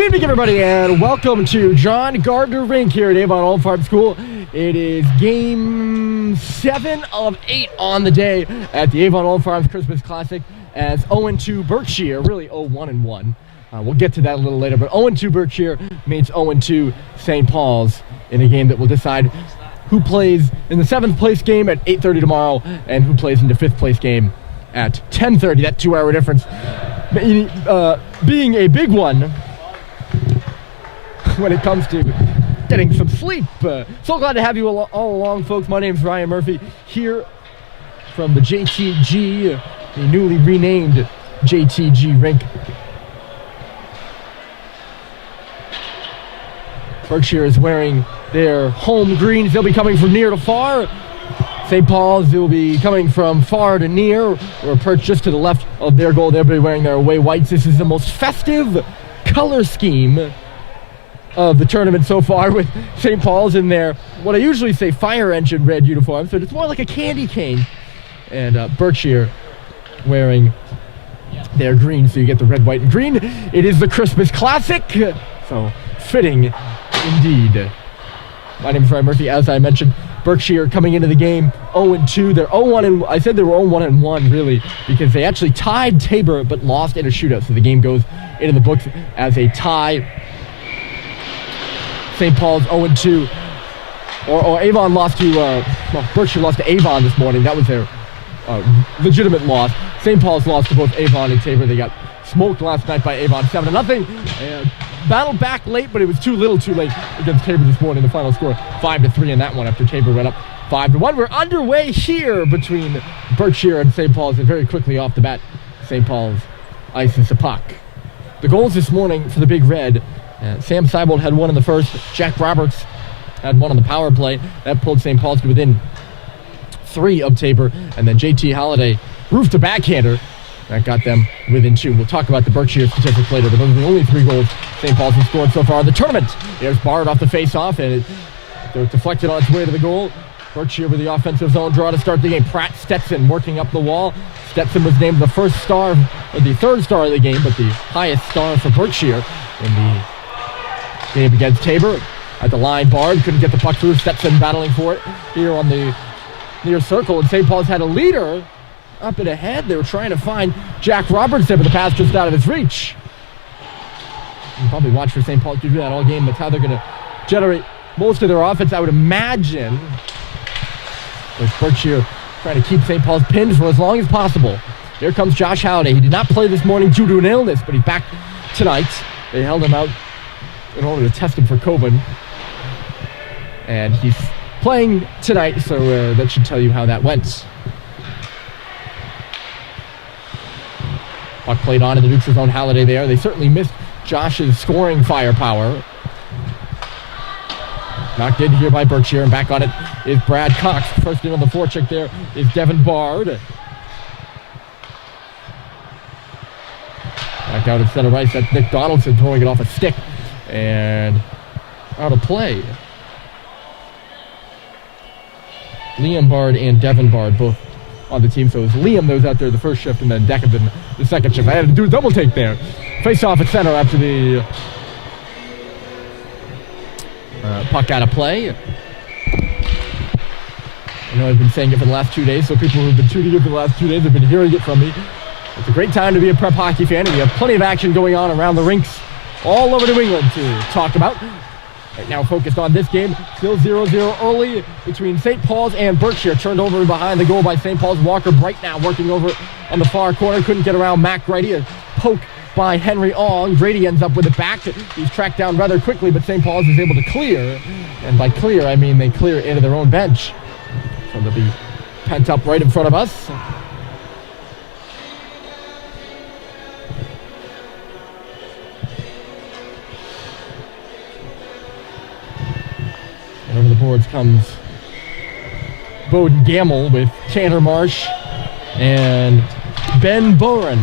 Good evening, everybody, and welcome to John Gardner Rink here at Avon Old Farm School. It is game 7 of 8 on the day at the Avon Old Farms Christmas Classic as 0-2 Berkshire, really 0-1-1. We'll get to that a little later, but 0-2 Berkshire meets 0-2 St. Paul's in a game that will decide who plays in the 7th place game at 8:30 tomorrow and who plays in the 5th place game at 10:30. That 2-hour difference being a big one when it comes to getting some sleep. So glad to have you all along, folks. My name's Ryan Murphy here from the JTG, the newly renamed JTG Rink. Berkshire is wearing their home greens. They'll be coming from near to far. St. Paul's will be coming from far to near, or perched just to the left of their goal. They'll be wearing their away whites. This is the most festive color scheme of the tournament so far, with St. Paul's in their, what I usually say, fire engine red uniforms, but it's more like a candy cane. And Berkshire wearing their green, so you get the red, white, and green. It is the Christmas Classic, so fitting indeed. My name is Ryan Murphy. As I mentioned, Berkshire coming into the game 0-2. They're 0-1, and I said they were 0-1-1 really because they actually tied Tabor but lost in a shootout, so the game goes into the books as a tie. St. Paul's 0-2, or Avon lost to, Berkshire lost to Avon this morning. That was their legitimate loss. St. Paul's lost to both Avon and Tabor. They got smoked last night by Avon 7-0. Battled back late, but it was too little too late against Tabor this morning. The final score 5-3 in that one after Tabor went up 5-1. We're underway here between Berkshire and St. Paul's, and very quickly off the bat, St. Paul's ices the puck. The goals this morning for the Big Red, Sam Seibold had one in the first. Jack Roberts had one on the power play. That pulled St. Paul's to within 3 of Tabor. And then JT Holliday roofed a backhander. That got them within 2. We'll talk about the Berkshire statistics later, but those are the only 3 goals St. Paul's has scored so far in the tournament. There's Bard off the face-off, and it was deflected on its way to the goal. Berkshire with the offensive zone draw to start the game. Pratt Stetson working up the wall. Stetson was named the first star, or the 3rd star of the game, but the highest star for Berkshire in the game against Tabor. At the line, Bard couldn't get the puck through. Stetson battling for it here on the near circle, and St. Paul's had a leader up and ahead. They were trying to find Jack Roberts there, but the pass just out of his reach. You probably watch for St. Paul to do that all game. That's how they're going to generate most of their offense, I would imagine. With Berkshire trying to keep St. Paul's pinned for as long as possible. Here comes Josh Halliday. He did not play this morning due to an illness, but he's back tonight. They held him out in order to test him for COVID. And he's playing tonight, so that should tell you how that went. Puck played on in the neutral zone. Halliday there. They certainly missed Josh's scoring firepower. Knocked in here by Berkshire, and back on it is Brad Cox. First in on the forecheck there is Devin Bard. Back out at center right. That's Nick Donaldson throwing it off a stick and out of play. Liam Bard and Devin Bard both on the team, so it was Liam that was out there the first shift, and then Deckerton the second shift. I had to do a double take there. Face off at center after the puck out of play. I know I've been saying it for the last 2 days, so people who've been tuning in for the last 2 days have been hearing it from me. It's a great time to be a prep hockey fan, and we have plenty of action going on around the rinks all over New England to talk about. Right now focused on this game, still 0-0 early between St. Paul's and Berkshire. Turned over behind the goal by St. Paul's. Walker Bright now working over on the far corner. Couldn't get around Mac Grady. A poke by Henry Ong. Grady ends up with it back. He's tracked down rather quickly, but St. Paul's is able to clear. And by clear, I mean they clear into their own bench. So they'll be pent up right in front of us. And over the boards comes Bowden Gamble with Tanner Marsh and Ben Boren,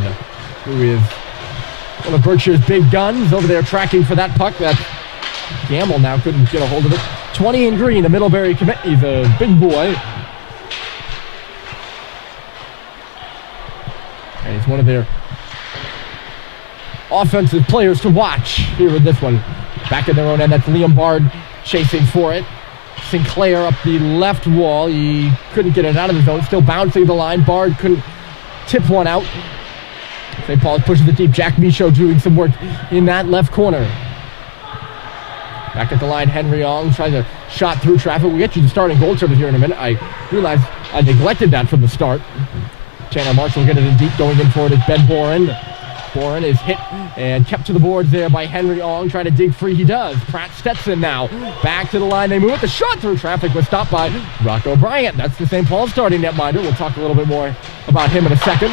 who is one of Berkshire's big guns over there tracking for that puck. That Gamble now couldn't get a hold of it. 20 in green, a Middlebury commit. He's a big boy. And he's one of their offensive players to watch here in this one. Back in their own end, that's Liam Bard chasing for it. Sinclair up the left wall. He couldn't get it out of the zone. Still bouncing the line. Bard couldn't tip one out. St. Paul's pushes it deep. Jack Michaud doing some work in that left corner. Back at the line, Henry Ong tries a shot through traffic. We'll get you the starting goal service here in a minute. I realized I neglected that from the start. Chandler Marshall getting it in deep. Going in for it is Ben Boren. Boren is hit and kept to the boards there by Henry Ong. Trying to dig free. He does. Pratt Stetson now. Back to the line. They move it. The shot through traffic was stopped by Rocco Bryant. That's the St. Paul starting netminder. We'll talk a little bit more about him in a second.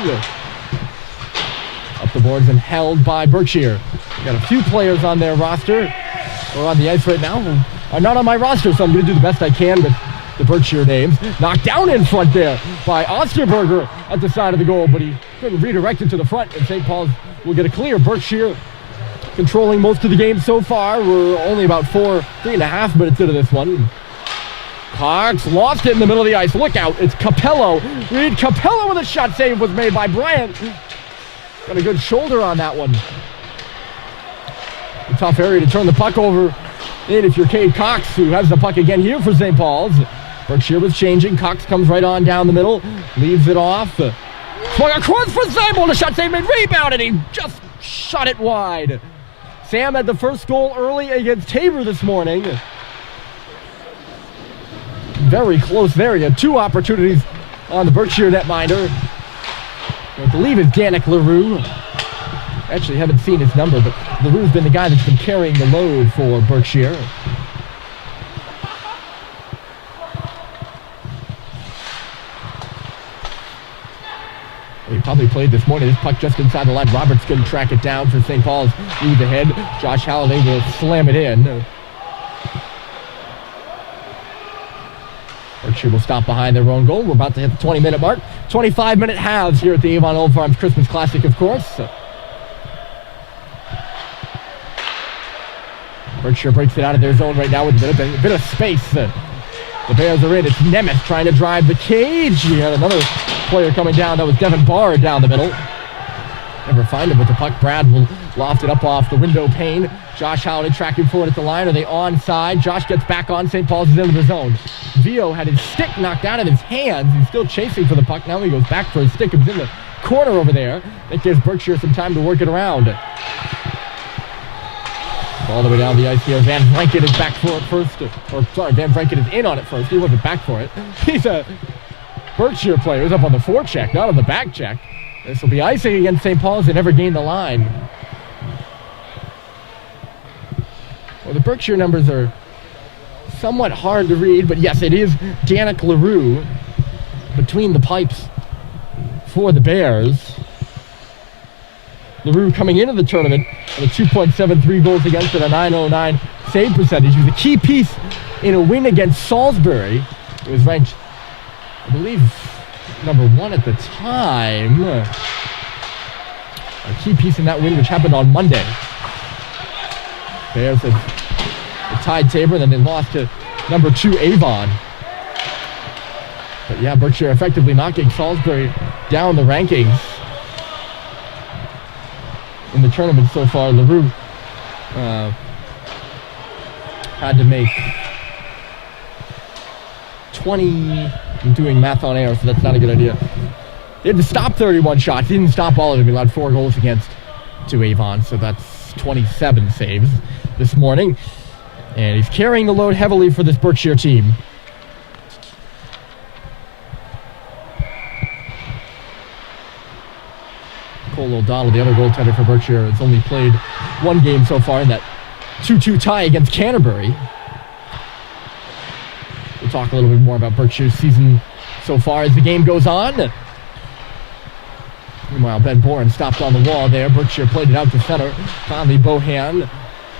Up the boards and held by Berkshire. Got a few players on their roster, or on the ice right now, who are not on my roster, so I'm going to do the best I can with the Berkshire names. Knocked down in front there by Osterberger at the side of the goal, but he couldn't redirect it to the front, and St. Paul's will get a clear. Berkshire controlling most of the game so far. We're only about 3.5 minutes into this one. Cox lost it in the middle of the ice. Look out, it's Capello. Reed Capello with a shot save was made by Bryant. Got a good shoulder on that one. A tough area to turn the puck over in if you're Cade Cox, who has the puck again here for St. Paul's. Berkshire was changing. Cox comes right on down the middle, leaves it off. Swung across for Zabel. The shot save made, rebounded. He just shot it wide. Sam had the first goal early against Tabor this morning. Very close there. He had 2 opportunities on the Berkshire netminder. I believe it's Danik LaRue. Actually, haven't seen his number, but LaRue's been the guy that's been carrying the load for Berkshire. He probably played this morning. This puck just inside the line. Roberts couldn't track it down for St. Paul's. He's ahead. Josh Halliday will slam it in. Berkshire will stop behind their own goal. We're about to hit the 20-minute mark. 25-minute halves here at the Avon Old Farms Christmas Classic, of course. Berkshire breaks it out of their zone right now with a bit of space. The Bears are in. It's Nemeth trying to drive the cage. He had another player coming down. That was Devin Barr down the middle. Never find him with the puck. Brad will loft it up off the window pane. Josh Halliday tracking forward at the line. Are they onside? Josh gets back on. St. Paul's is into the zone. Vio had his stick knocked out of his hands. He's still chasing for the puck. Now he goes back for his stick. It was in the corner over there. That gives Berkshire some time to work it around. All the way down the ice here. Van Vranken is back for it first. Van Vranken is in on it first. He wasn't back for it. He's a Berkshire player. He's up on the forecheck, not on the back check. This will be icing against St. Paul's. They never gained the line. Well, the Berkshire numbers are somewhat hard to read, but yes, it is Danik LaRue between the pipes for the Bears. LaRue coming into the tournament with a 2.73 goals against and a 909 save percentage. He was a key piece in a win against Salisbury. It was ranked, I believe, number 1 at the time. A key piece in that win, which happened on Monday. Bears had tied Tabor, and then they lost to number 2 Avon. But yeah, Berkshire effectively knocking Salisbury down the rankings in the tournament so far. LaRue had to make 20. I'm doing math on air, so that's not a good idea. They had to stop 31 shots. He didn't stop all of them. He allowed 4 goals against to Avon, so that's 27 saves this morning. And he's carrying the load heavily for this Berkshire team. Cole O'Donnell, the other goaltender for Berkshire, has only played 1 game so far in that 2-2 tie against Canterbury. We'll talk a little bit more about Berkshire's season so far as the game goes on. Meanwhile, Ben Boren stopped on the wall there. Berkshire played it out to center. Finally, Bohan.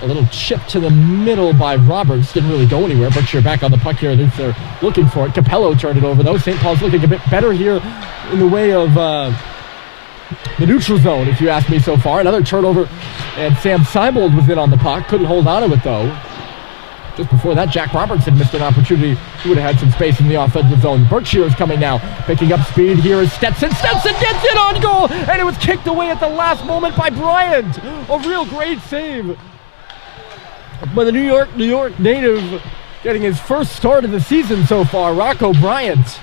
A little chip to the middle by Roberts. Didn't really go anywhere. Berkshire back on the puck here. They're looking for it. Capello turned it over, though. St. Paul's looking a bit better here in the way of the neutral zone, if you ask me so far. Another turnover, and Sam Seibold was in on the puck. Couldn't hold on to it, though. Just before that, Jack Robertson missed an opportunity. He would have had some space in the offensive zone. Berkshire is coming now, picking up speed. Here is Stetson. Stetson gets it on goal, and it was kicked away at the last moment by Bryant. A real great save by the New York native, getting his first start of the season so far, Rocco Bryant.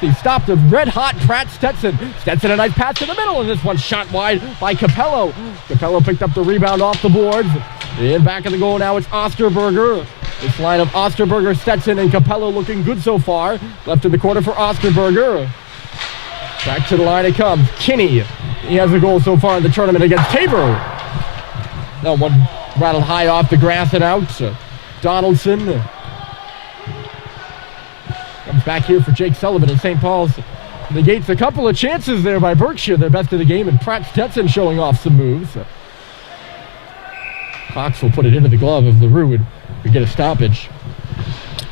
He stopped a red-hot Pratt Stetson. Stetson, a nice pass to the middle, and this one shot wide by Capello. Capello picked up the rebound off the boards. In back of the goal now, it's Osterberger. This line of Osterberger, Stetson, and Capello looking good so far. Left in the corner for Osterberger. Back to the line it comes. Kinney, he has a goal so far in the tournament against Tabor. That one rattled high off the grass and out. Donaldson comes back here for Jake Sullivan in St. Paul's. Negates a couple of chances there by Berkshire, their best of the game, and Pratt Stetson showing off some moves. Cox will put it into the glove of LaRue, and we get a stoppage.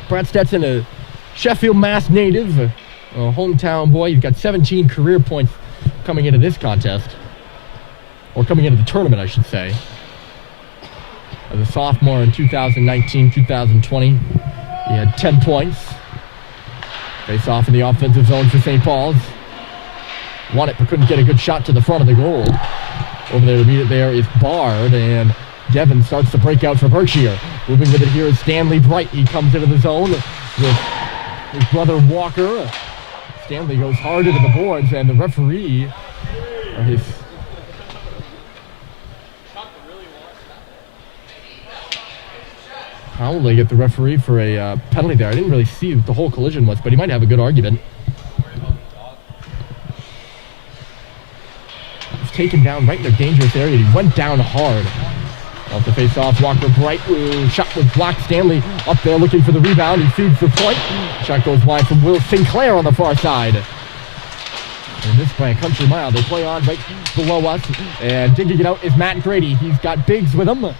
Pratt Stetson, a Sheffield, Mass native, a hometown boy. He's got 17 career points coming into this contest, or coming into the tournament, I should say. As a sophomore in 2019-2020, he had 10 points. Face off in the offensive zone for St. Paul's. Won it, but couldn't get a good shot to the front of the goal. Over there to meet it there is Bard, and Devin starts to break out for Berkshire. Moving with it here is Stanley Bright. He comes into the zone with his brother Walker. Stanley goes hard into the boards, and the referee, or his... Probably get the referee for a penalty there. I didn't really see what the whole collision was, but he might have a good argument. He's taken down right in a dangerous area. He went down hard. Off the face-off, Walker Bright. Ooh, shot was blocked. Stanley up there looking for the rebound. He feeds the point. Shot goes wide from Will Sinclair on the far side. And this by a country mile. They play on right below us. And digging it out is Matt Grady. He's got Biggs with him.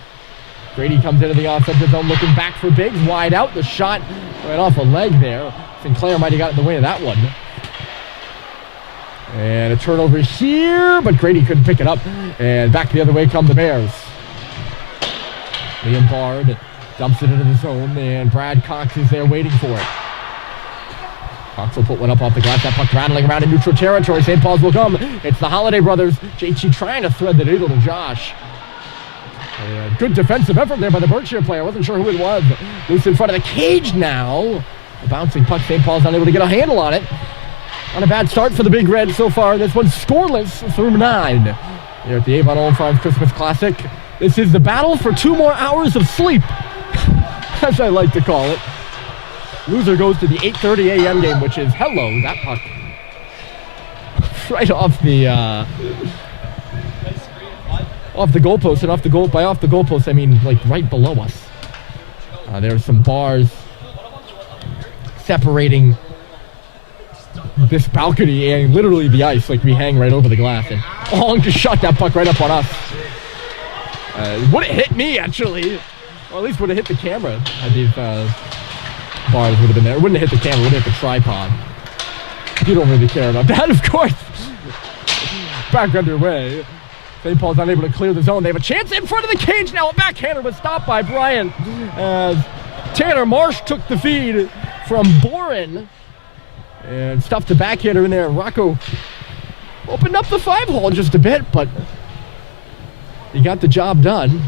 Grady comes into the offensive zone looking back for Biggs. Wide out. The shot right off a leg there. Sinclair might have got in the way of that one. And a turnover here, but Grady couldn't pick it up. And back the other way come the Bears. Liam Bard dumps it into the zone, and Brad Cox is there waiting for it. Cox will put one up off the glass. That puck rattling around in neutral territory. St. Paul's will come. It's the Holiday brothers. JT trying to thread the needle to Josh. Good defensive effort there by the Berkshire player. Wasn't sure who it was. Loose in front of the cage now. A bouncing puck. St. Paul's unable to get a handle on it. On a bad start for the Big Red so far. This one's scoreless through 9. Here at the Avon Old Farms Christmas Classic. This is the battle for 2 more hours of sleep, as I like to call it. Loser goes to the 8:30 a.m. game, which is, hello, that puck. Right off the goalpost, and off the goalpost, I mean, like, right below us. There are some bars separating this balcony and literally the ice. Like, we hang right over the glass, and Ong just shot that puck right up on us. Would have hit me, actually. Or at least would have hit the camera. Had these bars would have been there. It wouldn't have hit the camera, would have hit the tripod. You don't really care about that, of course. Back underway. St. Paul's unable to clear the zone. They have a chance in front of the cage now. A backhander was stopped by Bryant. As Tanner Marsh took the feed from Boren. And stuffed the backhander in there. Rocco opened up the 5-hole just a bit, but he got the job done.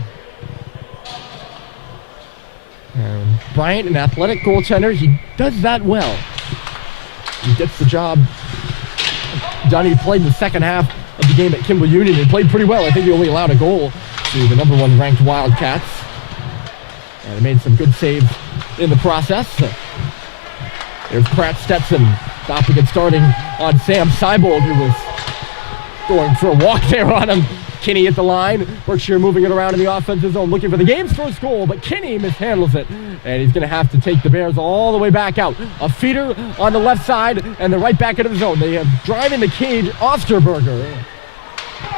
And Bryant, an athletic goaltender, he does that well. He gets the job done. He played the second half of the game at Kimball Union and played pretty well. I think he only allowed a goal to the number 1 ranked Wildcats. And he made some good saves in the process. There's Pratt Stetson stopping and starting on Sam Seibold, who was going for a walk there on him. Kinney at the line. Berkshire moving it around in the offensive zone, looking for the game's first goal, but Kinney mishandles it. And he's going to have to take the Bears all the way back out. A feeder on the left side, and they're right back into the zone. They have driving the cage, Osterberger.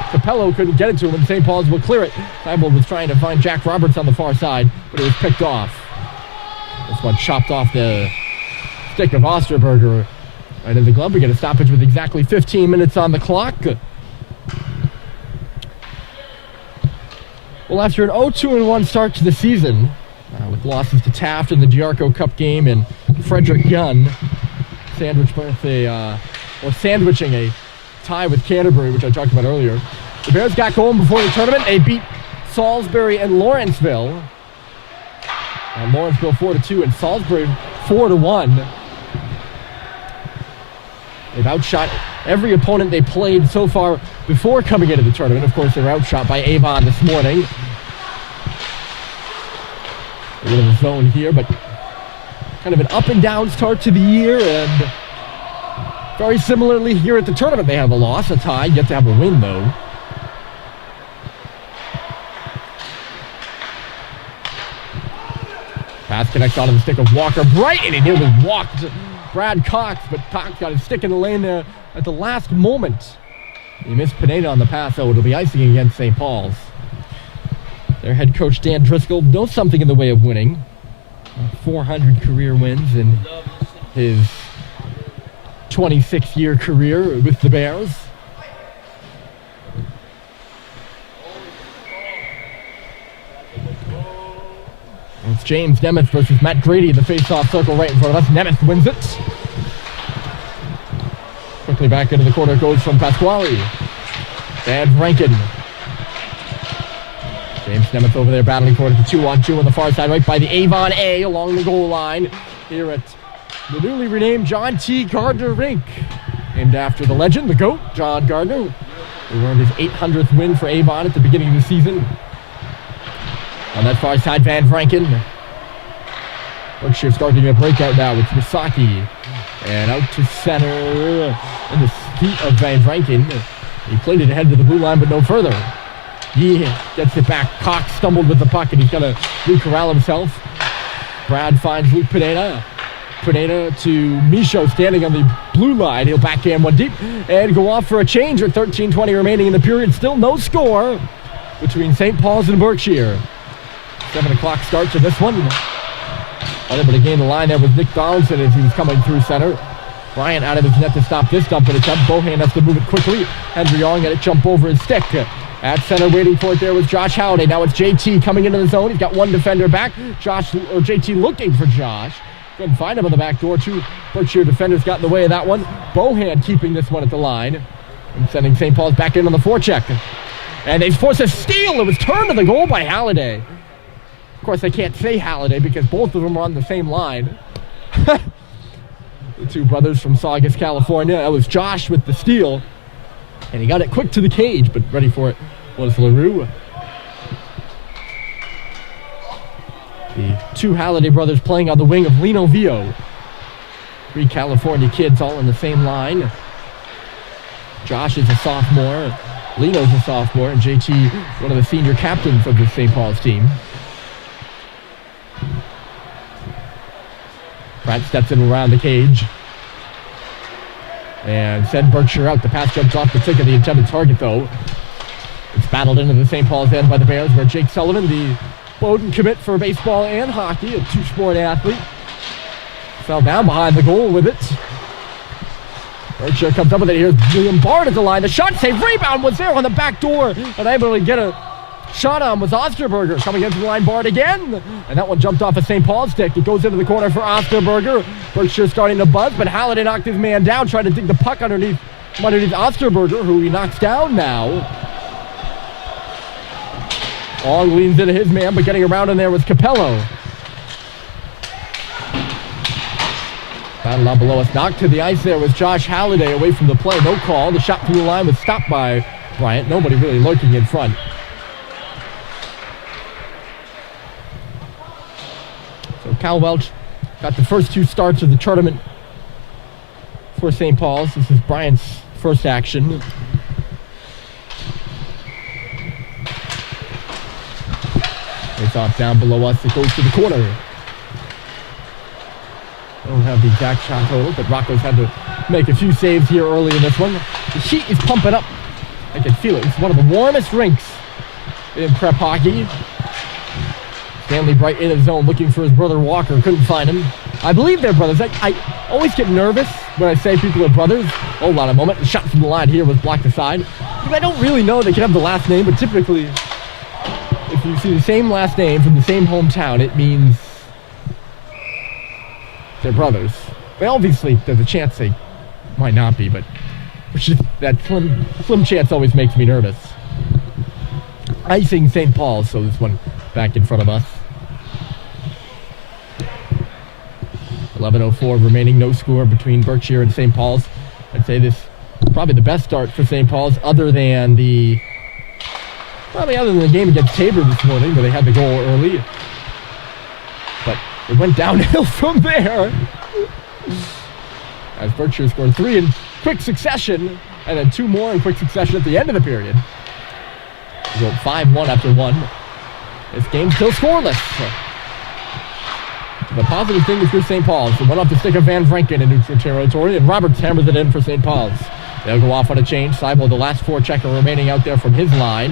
Capello couldn't get it to him, and St. Paul's will clear it. Seibold was trying to find Jack Roberts on the far side, but it was picked off. This one chopped off the stick of Osterberger right in the glove. We get a stoppage with exactly 15 minutes on the clock. Well, after an 0-2-1 start to the season, with losses to Taft in the Diarco Cup game and Frederick Gunn sandwiching a tie with Canterbury, which I talked about earlier. The Bears got going before the tournament. They beat Salisbury and Lawrenceville. And Lawrenceville 4-2 and Salisbury 4-1. They've outshot every opponent they played so far before coming into the tournament. Of course, they were outshot by Avon this morning. A bit of a zone here, but kind of an up and down start to the year, and very similarly here at the tournament, they have a loss, a tie, yet to have a win though. Pass connects onto the stick of Walker Bright, and he nearly walked Brad Cox, but Cox got his stick in the lane there at the last moment. He missed Pineda on the pass, though. It'll be icing against St. Paul's. Their head coach, Dan Driscoll, knows something in the way of winning. 400 career wins in his 26-year career with the Bears. It's James Nemeth versus Matt Grady in the face-off circle right in front of us. Nemeth wins it. Quickly back into the corner goes from Pasquale. Van Rankin. James Nemeth over there battling for it at the 2-on-2 on the far side, right by the Avon A along the goal line here at the newly renamed John T. Gardner Rink. Named after the legend, the GOAT, John Gardner, who earned his 800th win for Avon at the beginning of the season. On that far side, Van Franken. Berkshire starting a breakout now with Misaki. And out to center in the feet of Van Franken. He played it ahead to the blue line, but no further. He gets it back. Cox stumbled with the puck, and he's got to re-corral himself. Brad finds Luke Pineda. Pineda to Michaud standing on the blue line. He'll backhand one deep and go off for a change with 13:20 remaining in the period. Still no score between St. Paul's and Berkshire. 7 o'clock start to this one. Unable to gain the line there with Nick Donaldson as he was coming through center. Bryant out of his net to stop this dumping attempt. Bohan has to move it quickly. Henry Young had it jump over his stick. At center waiting for it there was Josh Halliday. Now it's JT coming into the zone. He's got one defender back. JT looking for Josh. Couldn't find him on the back door. Two Berkshire defenders got in the way of that one. Bohan keeping this one at the line. And sending St. Paul's back in on the forecheck. And they force a steal. It was turned to the goal by Halliday. Of course, I can't say Halliday because both of them are on the same line. The two brothers from Saugus, California. That was Josh with the steal. And he got it quick to the cage, but ready for it was LaRue. The two Halliday brothers playing on the wing of Lino Vio. Three California kids all in the same line. Josh is a sophomore. Lino's a sophomore. And JT, one of the senior captains of the St. Paul's team. Pratt steps in around the cage. And send Berkshire out. The pass jumps off the tick of the intended target, though. It's battled into the St. Paul's end by the Bears, where Jake Sullivan, the Bowdoin commit for baseball and hockey, a two-sport athlete, fell down behind the goal with it. Berkshire comes up with it. Here's William Bard at the line. The shot save rebound was there on the back door. And able to get a shot on was Osterberger. Coming into the line, Bard again. And that one jumped off a St. Paul's stick. It goes into the corner for Osterberger. Berkshire starting to buzz, but Halliday knocked his man down, trying to dig the puck underneath Osterberger, who he knocks down now. Long leans into his man, but getting around in there was Capello. Battle down below us. Knocked to the ice there was Josh Halliday away from the play. No call. The shot through the line was stopped by Bryant. Nobody really lurking in front. So Cal Welch got the first two starts of the tournament for St. Paul's. This is Bryant's first action. It's off down below us. It goes to the corner. I don't have the exact shot total, but Rocco's had to make a few saves here early in this one. The heat is pumping up. I can feel it. It's one of the warmest rinks in prep hockey. Stanley Bright in his zone looking for his brother Walker. Couldn't find him. I believe they're brothers. I always get nervous when I say people are brothers. Hold on a moment. The shot from the line here was blocked aside. Because I don't really know they can have the last name, but typically if you see the same last name from the same hometown, it means they're brothers. Well, obviously, there's a chance they might not be, but that slim chance always makes me nervous. Icing St. Paul's, so this one back in front of us. 11:04 remaining, no score between Berkshire and St. Paul's. I'd say this probably the best start for St. Paul's, other than the game against Tabor this morning, where they had the goal early. But it went downhill from there, as Berkshire scored 3 in quick succession, and then 2 more in quick succession at the end of the period. We go 5-1 after 1. This game's still scoreless. The positive thing is for St. Paul's. It went off the stick of Van Vranken in neutral territory, and Roberts hammers it in for St. Paul's. They'll go off on a change. Seibel, the last forechecker remaining out there from his line.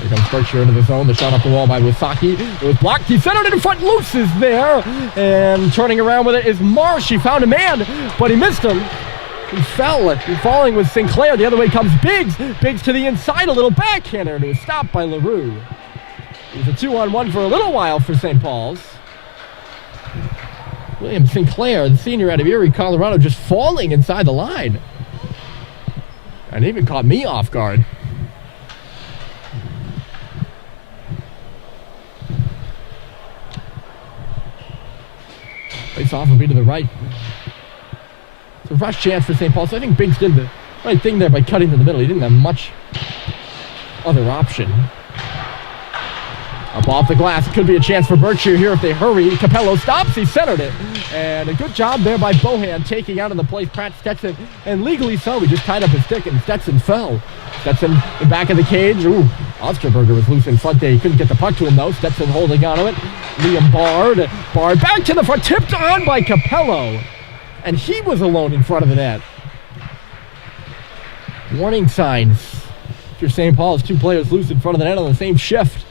Here comes Berkshire into the zone. The shot off the wall by Wisaki. It was blocked. He centered it in front. Luce is there. And turning around with it is Marsh. He found a man, but he missed him. He fell. Falling was Sinclair. The other way comes Biggs. Biggs to the inside. A little backhander. And it was stopped by LaRue. It was a 2-on-1 for a little while for St. Paul's. William Sinclair, the senior out of Erie, Colorado, just falling inside the line. And even caught me off guard. Face off will be to the right. It's a rush chance for St. Paul. So I think Biggs did the right thing there by cutting to the middle. He didn't have much other option. Up off the glass. Could be a chance for Berkshire here if they hurry. Capello stops. He centered it. And a good job there by Bohan taking out in the place Pratt Stetson. And legally so. He just tied up his stick and Stetson fell. Stetson the back of the cage. Ooh, Osterberger was loose in front there. He couldn't get the puck to him though. Stetson holding on to it. Liam Bard. Bard back to the front. Tipped on by Capello. And he was alone in front of the net. Warning signs. If you're St. Paul's, 2 players loose in front of the net on the same shift.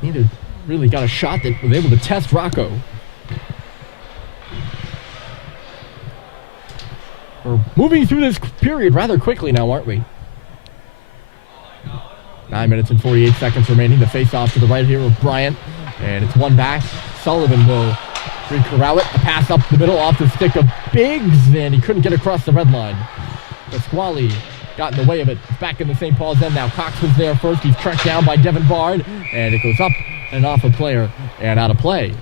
Neither really got a shot that was able to test Rocco. We're moving through this period rather quickly now, aren't we? 9 minutes and 48 seconds remaining. The face-off to the right here with Bryant. And it's one back. Sullivan will re-corral it. A pass up the middle off the stick of Biggs. And he couldn't get across the red line. Pasquale got in the way of it. Back in the St. Paul's end now. Cox was there first. He's tracked down by Devin Bard. And it goes up and off a player and out of play.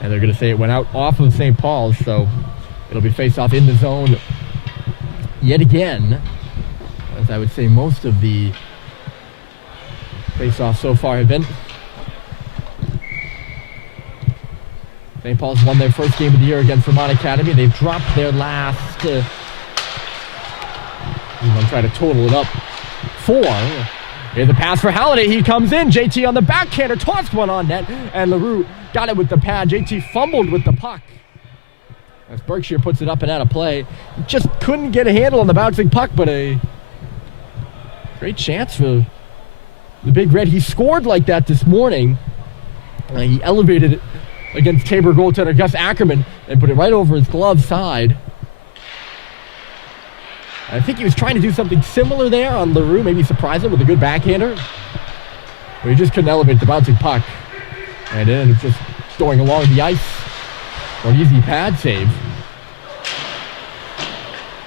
And they're going to say it went out off of St. Paul's. So it'll be face-off in the zone yet again. As I would say most of the face-offs so far have been. St. Paul's won their first game of the year against Vermont Academy. They've dropped their last, I'm going to try to total it up, 4. Here's the pass for Halliday. He comes in. JT on the backhander, tossed one on net, and LaRue got it with the pad. JT fumbled with the puck. As Berkshire puts it up and out of play. Just couldn't get a handle on the bouncing puck, but a great chance for the Big Red. He scored like that this morning. He elevated it against Tabor goaltender Gus Ackerman and put it right over his glove side. I think he was trying to do something similar there on LaRue, maybe surprise him with a good backhander. But he just couldn't elevate the bouncing puck. And it ended up just going along the ice for an easy pad save.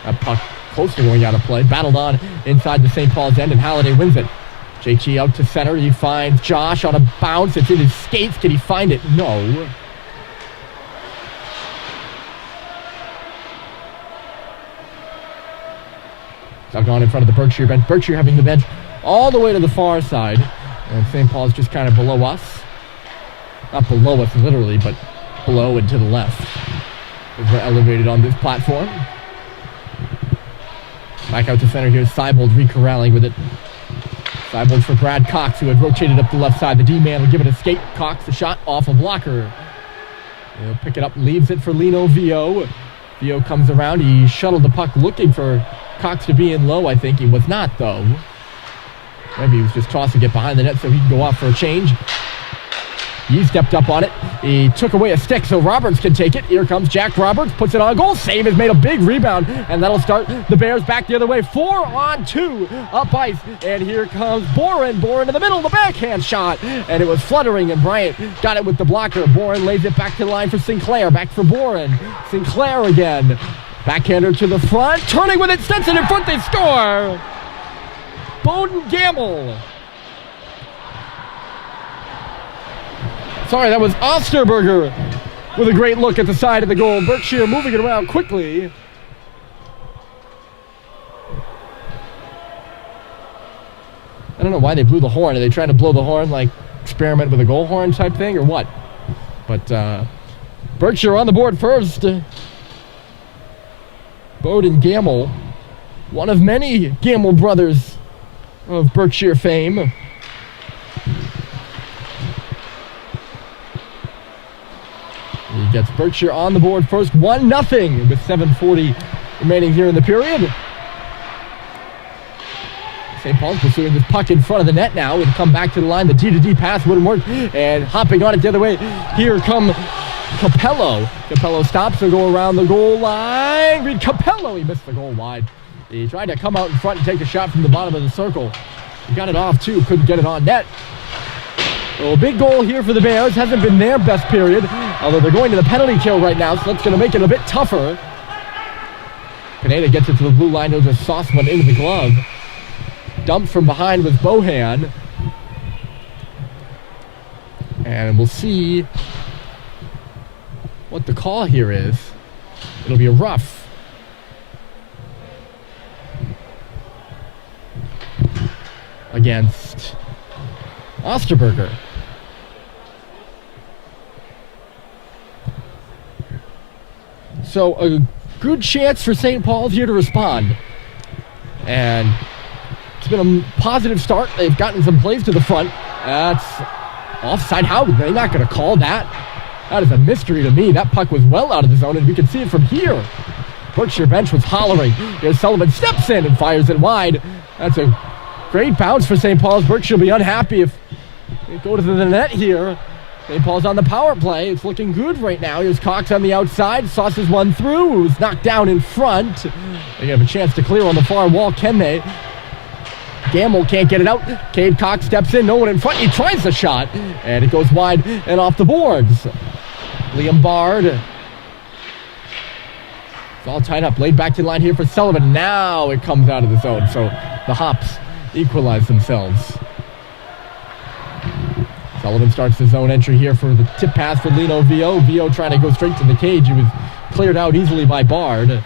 That puck close to going out of play. Battled on inside the St. Paul's end, and Halliday wins it. JT out to center. He finds Josh on a bounce. It's in his skates. Can he find it? No. Stuck on in front of the Berkshire bench. Berkshire having the bench all the way to the far side. And St. Paul's just kind of below us. Not below us literally, but below and to the left. As we're elevated on this platform. Back out to center here. Seibold re-corralling with it. Seibold for Brad Cox, who had rotated up the left side. The D-man will give it a skate. Cox, the shot off a blocker. He'll pick it up, leaves it for Lino Vio. Vio comes around. He shuttled the puck looking for Cox to be in low, I think. He was not, though. Maybe he was just tossing it behind the net so he could go off for a change. He stepped up on it. He took away a stick so Roberts can take it. Here comes Jack Roberts, puts it on goal. Save has made a big rebound, and that'll start the Bears back the other way. 4-on-2 up ice, and here comes Boren. Boren in the middle, the backhand shot, and it was fluttering, and Bryant got it with the blocker. Boren lays it back to the line for Sinclair. Back for Boren. Sinclair again. Backhander to the front. Turning with it. Stetson in front. They score. Bowden Gamble. Sorry, that was Osterberger with a great look at the side of the goal. Berkshire moving it around quickly. I don't know why they blew the horn. Are they trying to blow the horn, like experiment with a goal horn type thing, or what? But Berkshire on the board first. Bowden Gamble, one of many Gamble brothers of Berkshire fame. He gets Berkshire on the board first, 1-0 with 7:40 remaining here in the period. St. Paul's pursuing this puck in front of the net now. It'll come back to the line. The D-to-D pass wouldn't work. And hopping on it the other way, here come Capello. Capello stops and go around the goal line. Reed Capello, he missed the goal wide. He tried to come out in front and take a shot from the bottom of the circle. He got it off too, couldn't get it on net. Well, big goal here for the Bears. Hasn't been their best period, although they're going to the penalty kill right now, so that's going to make it a bit tougher. Pineda gets it to the blue line. There's a sauce one into the glove. Dumped from behind with Bohan. And we'll see what the call here is. It'll be a rough. Against Osterberger. So a good chance for St. Paul's here to respond. And it's been a positive start. They've gotten some plays to the front. That's offside. How? They're not going to call that. That is a mystery to me. That puck was well out of the zone, and we can see it from here. Berkshire bench was hollering. Here's Sullivan, steps in and fires it wide. That's a great bounce for St. Paul's. Berkshire will be unhappy if they go to the net here. St. Paul's on the power play. It's looking good right now. Here's Cox on the outside. Sauces one through. Who's knocked down in front. They have a chance to clear on the far wall, can they? Gamble can't get it out. Cade Cox steps in. No one in front. He tries the shot. And it goes wide and off the boards. Liam Bard. It's all tied up. Laid back to the line here for Sullivan. Now it comes out of the zone. So the Hops equalize themselves. Sullivan starts the zone entry here for the tip pass for Lino Vio. Vio trying to go straight to the cage. He was cleared out easily by Bard.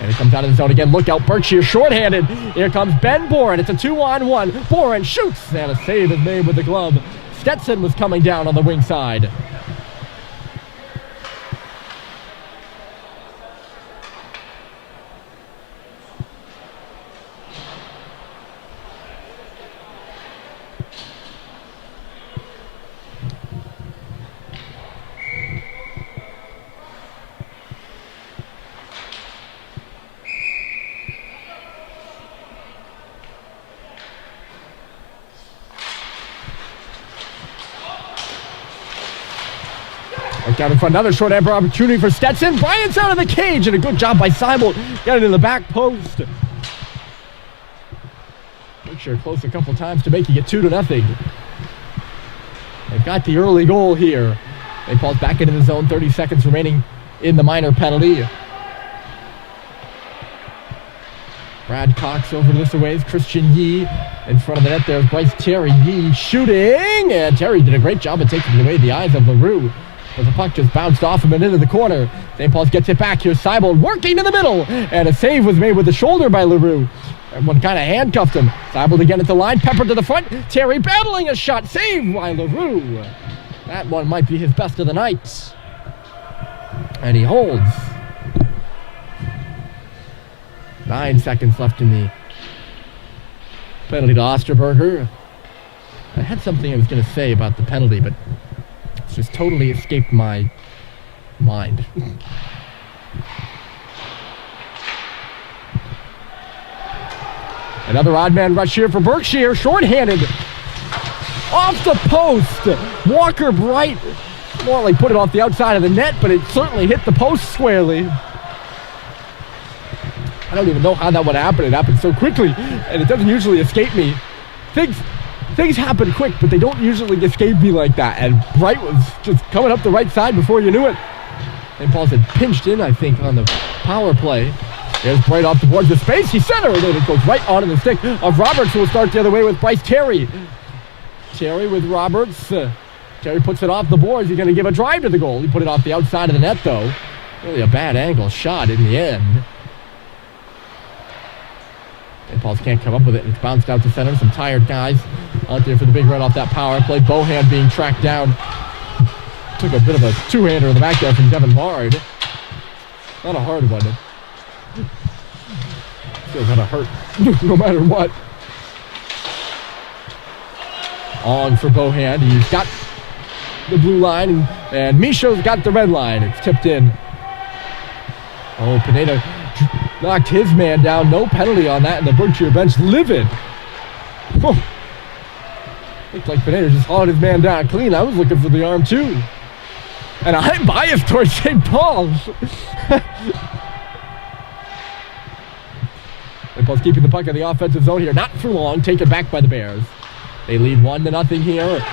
And it comes out of the zone again. Look out, Berkshire shorthanded. Here comes Ben Boren. It's a 2-on-1. Boren shoots, and a save is made with the glove. Stetson was coming down on the wing side. Down in front, another short amber opportunity for Stetson. Bryant's out of the cage, and a good job by Seibel. Got it in the back post. Berkshire close a couple times to make it get 2-0. They've got the early goal here. St. Paul's back into the zone, 30 seconds remaining in the minor penalty. Brad Cox over this way. Christian Yee in front of the net. There's Bryce Terry. Yee shooting, and Terry did a great job of taking away the eyes of LaRue. But the puck just bounced off him and into the corner. St. Paul's gets it back. Here's Seibel working in the middle. And a save was made with the shoulder by LaRue. Everyone kind of handcuffed him. Seibel again at the line. Pepper to the front. Terry battling a shot. Saved by LaRue. That one might be his best of the night. And he holds. 9 seconds left in the penalty to Osterberger. I had something I was going to say about the penalty, but it's just totally escaped my mind. Another odd man rush here for Berkshire. Short-handed. off the post. Walker Bright, more like put it off the outside of the net, but it certainly hit the post squarely. I don't even know how that would happen. It happened so quickly, and it doesn't usually escape me. Things happen quick, but they don't usually escape me like that. And Bright was just coming up the right side before you knew it. St. Paul's had pinched in, I think, on the power play. There's Bright off towards the space. He centered it, and it goes right onto the stick of Roberts, who will start the other way with Bryce Terry. Terry with Roberts. Terry puts it off the boards. He's going to give a drive to the goal. He put it off the outside of the net, though. Really a bad angle shot in the end. St. Paul's can't come up with it, and it's bounced out to center. Some tired guys out there for the big run off that power play. Bohan being tracked down. Took a bit of a two-hander in the back there from Devin Bard. Not a hard one. Feels kind of hurt no matter what. On for Bohan. He's got the blue line, and Micho's got the red line. It's tipped in. Oh, Pineda knocked his man down. No penalty on that, and the Berkshire bench livid. Oh. Looked like Pineda just hauled his man down clean. I was looking for the arm, too. And I'm biased towards St. Paul's. St. Paul's keeping the puck in the offensive zone here. Not for long. Taken back by the Bears. They lead 1-0 here.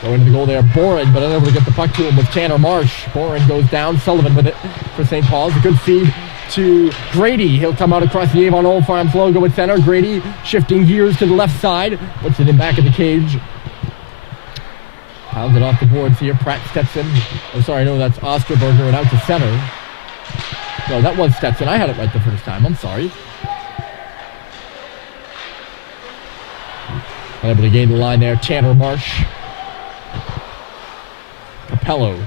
Going to the goal there, Boren, but unable to get the puck to him with Tanner Marsh. Boren goes down. Sullivan with it for St. Paul's. A good feed to Grady. He'll come out across the Avon Old Farms logo at center. Grady shifting gears to the left side. Puts it in back of the cage. Pounds it off the boards here. Pratt Stetson. Oh, sorry, no, that's Osterberger and out to center. No, that was Stetson. I had it right the first time. I'm sorry. Unable to gain the line there. Tanner Marsh. Capello.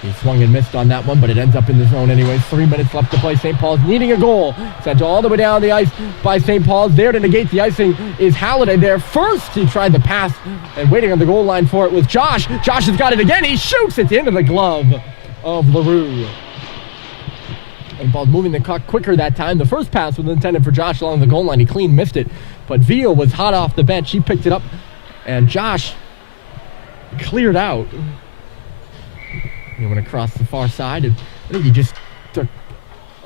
He swung and missed on that one, but it ends up in the zone anyways. 3 minutes left to play. St. Paul's needing a goal. Sent all the way down the ice by St. Paul's. There to negate the icing is Halliday there. First, he tried the pass, and waiting on the goal line for it was Josh. Josh has got it again. He shoots it into the glove of LaRue. St. Paul's moving the puck quicker that time. The first pass was intended for Josh along the goal line. He clean missed it, but Veal was hot off the bench. He picked it up, and Josh cleared out. He went across the far side, and I think he just took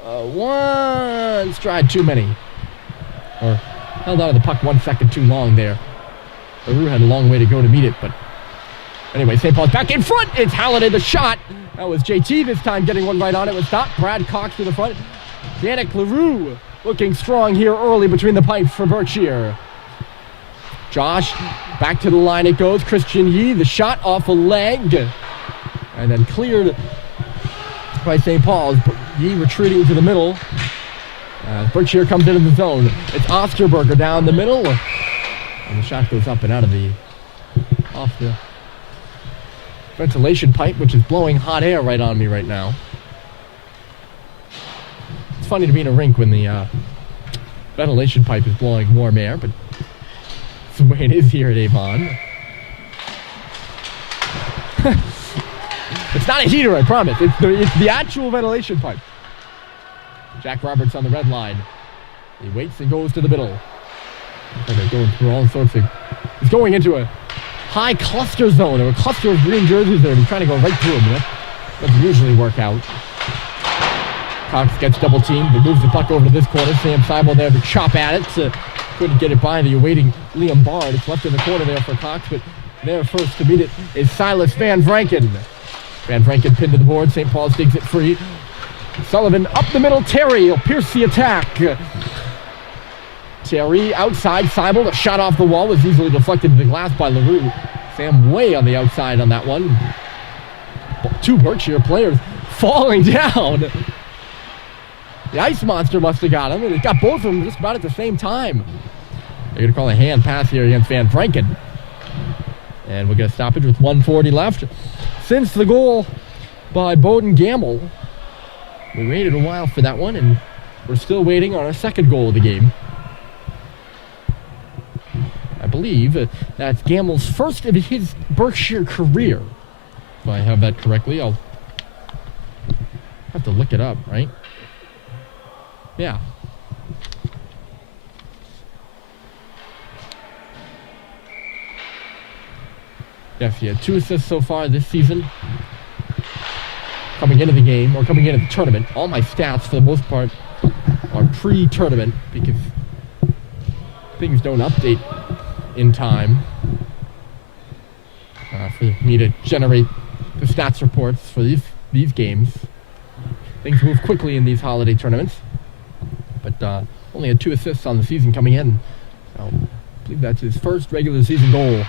one stride too many. Or held on to the puck 1 second too long there. LaRue had a long way to go to meet it, but anyway, St. Paul's back in front. It's Halliday, the shot. That was JT this time getting one right on it. Was stopped. Brad Cox to the front. Danik LaRue looking strong here early between the pipes for Berkshire. Josh, back to the line it goes. Christian Yee, the shot off a leg. And then cleared by St. Paul's. Yee retreating to the middle. Berkshire comes into the zone. It's Osterberger down the middle. And the shot goes up and out of off the ventilation pipe, which is blowing hot air right on me right now. It's funny to be in a rink when the ventilation pipe is blowing warm air, but that's the way it is here at Avon. It's not a heater, I promise. It's the actual ventilation pipe. Jack Roberts on the red line. He waits and goes to the middle. They're going through all sorts of... He's going into a high cluster zone, or a cluster of green jerseys there. He's trying to go right through them. Doesn't usually work out. Cox gets double teamed, but moves the puck over to this corner. Sam Seibel there to chop at it. Couldn't get it by the awaiting Liam Bard. It's left in the corner there for Cox, but there first to meet it is Silas Van Vranken. Van Vranken pinned to the board. St. Paul's digs it free. Sullivan up the middle. Terry will pierce the attack. Terry outside. Seibel, a shot off the wall, was easily deflected to the glass by LaRue. Sam way on the outside on that one. Two Berkshire players falling down. The ice monster must have got him, and it got both of them just about at the same time. They're going to call a hand pass here against Van Vranken. And we'll get a stoppage with 1:40 left. Since the goal by Bowden Gamble, we waited a while for that one, and we're still waiting on our second goal of the game. I believe that's Gamble's first of his Berkshire career. If I have that correctly, I'll have to look it up, right? Yeah. Yes, he had 2 assists so far this season. Coming into the game, or coming into the tournament, all my stats for the most part are pre-tournament because things don't update in time for me to generate the stats reports for these games. Things move quickly in these holiday tournaments, but only had 2 assists on the season coming in. So I believe that's his first regular season goal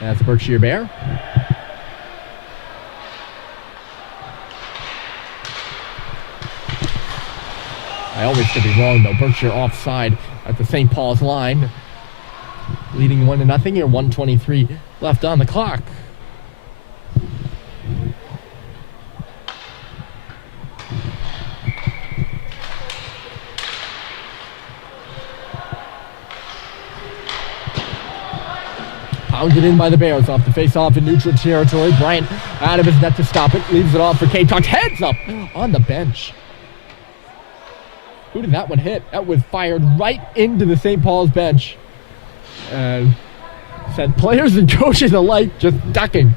as a Berkshire Bear. I always could be wrong though. Berkshire offside at the St. Paul's line, leading 1-0 here. 1:23 left on the clock. Pounded in by the Bears off the face-off in neutral territory. Bryant out of his net to stop it. Leaves it off for Cade Cox. Heads up on the bench. Who did that one hit? That was fired right into the St. Paul's bench. And sent players and coaches alike just ducking.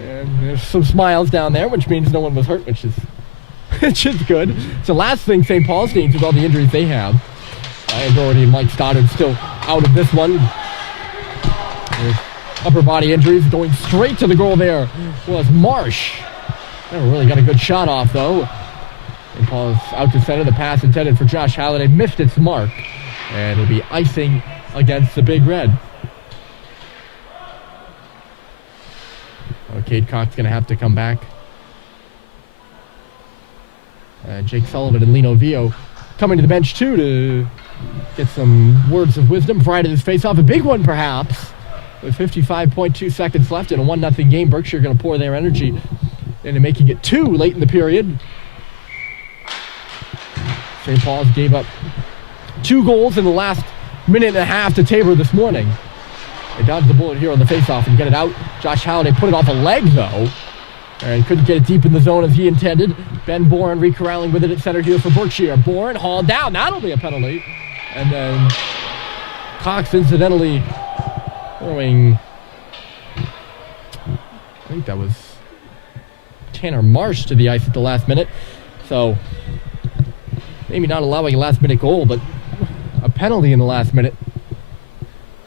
And there's some smiles down there, which means no one was hurt, which is good. So last thing St. Paul's needs with all the injuries they have. Ryan Doherty and Mike Stoddard still out of this one. With upper body injuries. Going straight to the goal there was Marsh. Never really got a good shot off though. St. Paul's out to center. The pass intended for Josh Halliday missed its mark. And it'll be icing against the Big Red. Cade Cox going to have to come back. Jake Sullivan and Lino Vio coming to the bench too to get some words of wisdom prior to this face-off. A big one perhaps. With 55.2 seconds left in a 1-0 game. Berkshire going to pour their energy into making it 2 late in the period. St. Paul's gave up 2 goals in the last minute and a half to Tabor this morning. They dodged the bullet here on the faceoff and get it out. Josh Halliday put it off a leg though, and couldn't get it deep in the zone as he intended. Ben Bourne re-corralling with it at center here for Berkshire. Bourne hauled down. That'll be a penalty. And then Cox incidentally throwing, I think that was Tanner Marsh to the ice at the last minute. So maybe not allowing a last-minute goal, but a penalty in the last minute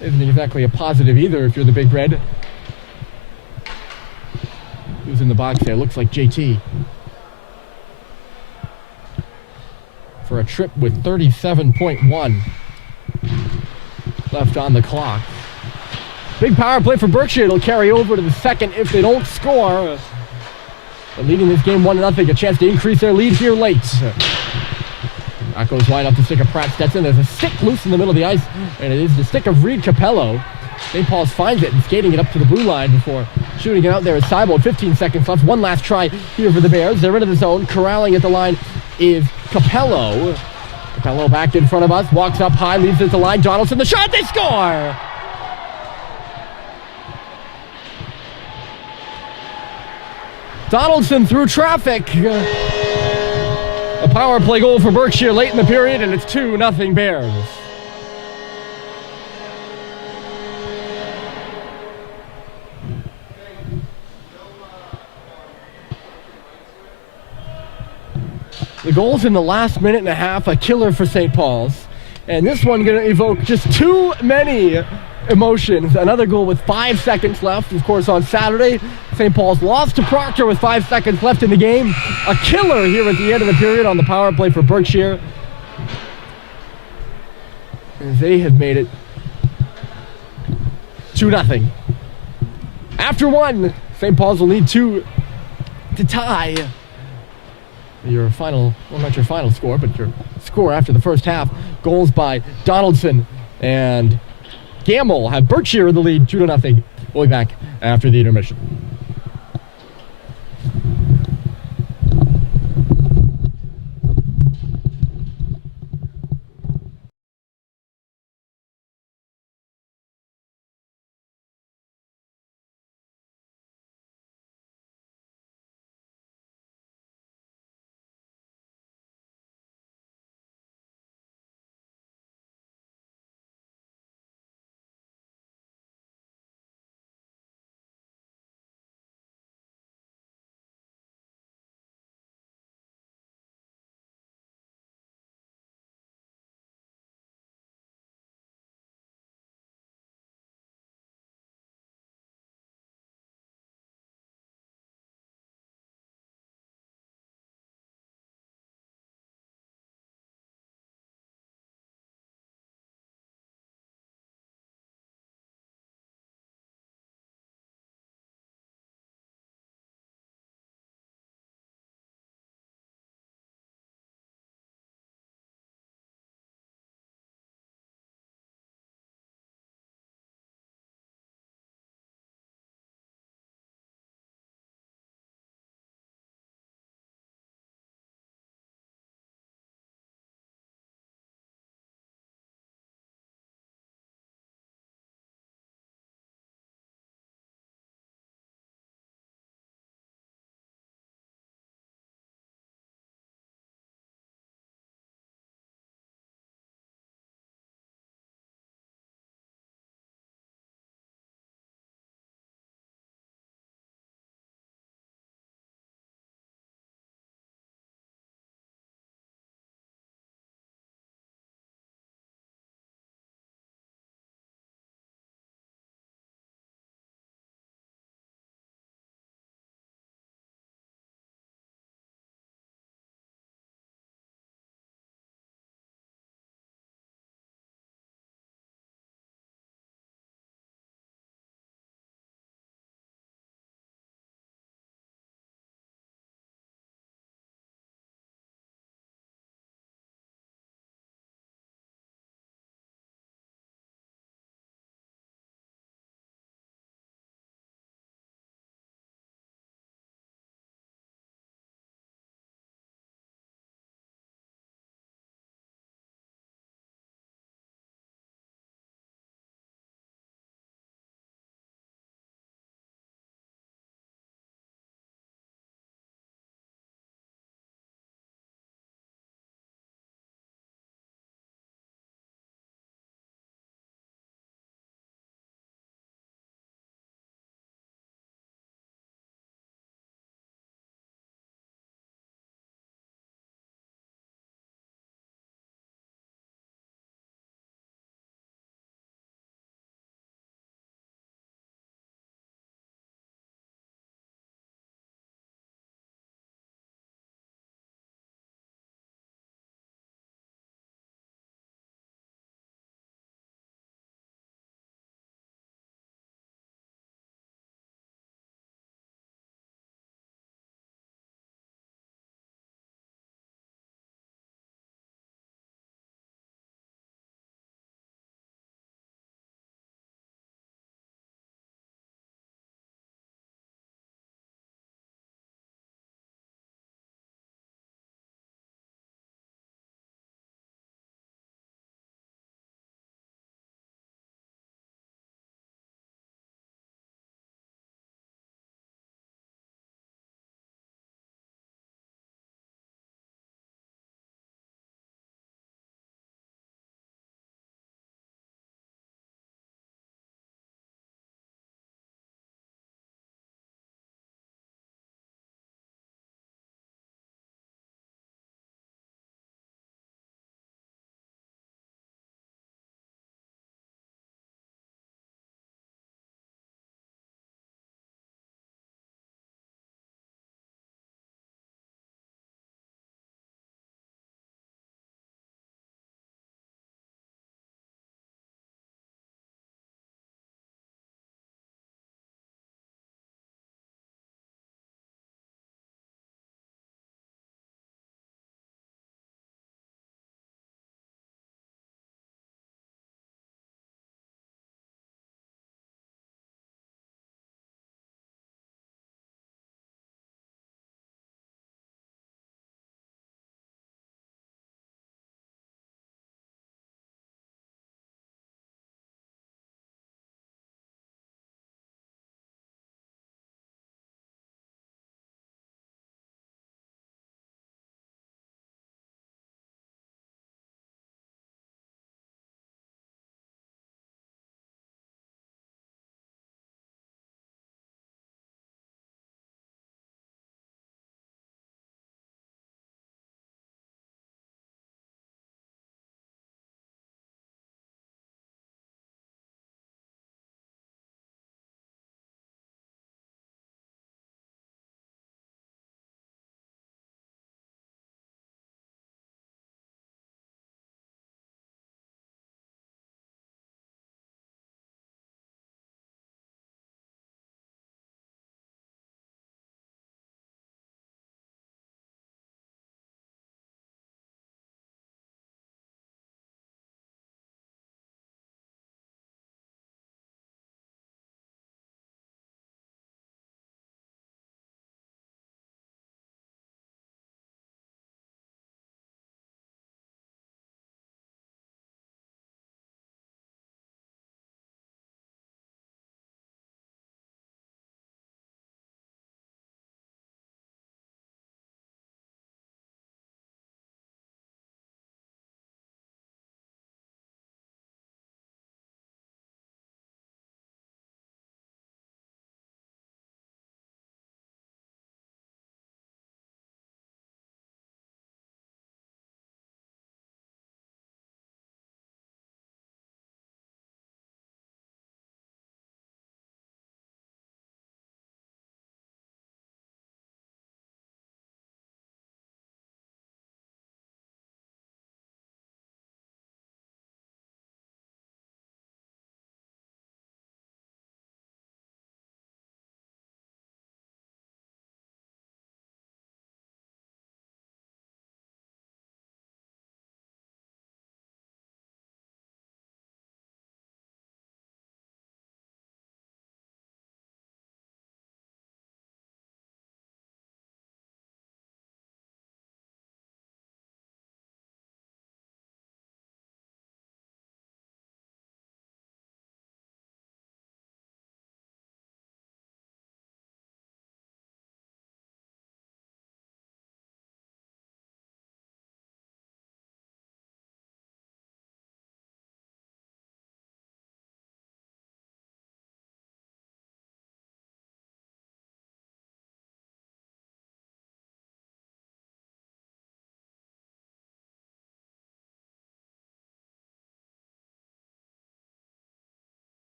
isn't exactly a positive either if you're the Big Red. Who's in the box there? Looks like JT. For a trip with 37.1 left on the clock. Big power play for Berkshire. It'll carry over to the second if they don't score. But leading this game 1-0, a chance to increase their lead here late. That goes wide off the stick of Pratt Stetson. There's a stick loose in the middle of the ice, and it is the stick of Reed Capello. St. Paul's finds it and skating it up to the blue line before shooting it out there as Seibold. 15 seconds left. One last try here for the Bears. They're into the zone. Corralling at the line is Capello. Capello back in front of us. Walks up high, leaves it at the line. Donaldson, the shot, they score! Donaldson through traffic. A power play goal for Berkshire late in the period, and it's 2-0 Bears. The goals in the last minute and a half, a killer for St. Paul's. And this one going to evoke just too many emotions. Another goal with 5 seconds left. Of course, on Saturday, St. Paul's lost to Proctor with 5 seconds left in the game. A killer here at the end of the period on the power play for Berkshire. As they have made it 2-0. After one, St. Paul's will need 2 to tie your final, well, not your final score, but your score after the first half. Goals by Donaldson and Gamble have Berkshire in the lead, 2-0. We'll be back after the intermission.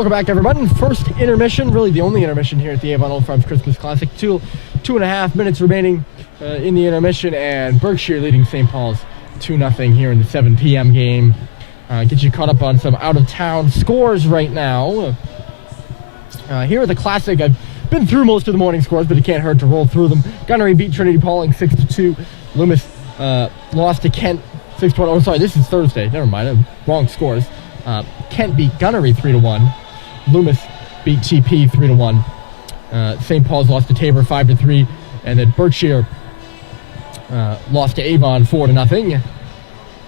Welcome back, everybody. First intermission, really the only intermission here at the Avon Old Farms Christmas Classic. 2.5 minutes remaining in the intermission, and Berkshire leading St. Paul's 2-0 here in the 7 p.m. game. Get you caught up on some out-of-town scores right now. Here at the Classic, I've been through most of the morning scores, but it can't hurt to roll through them. Gunnery beat Trinity Pauling 6-2. Loomis lost to Kent 6-1. Oh, sorry, this is Thursday. Never mind, wrong scores. Kent beat Gunnery 3-1. Loomis beat TP 3-1. St. Paul's lost to Tabor 5-3, and then Berkshire lost to Avon 4-0.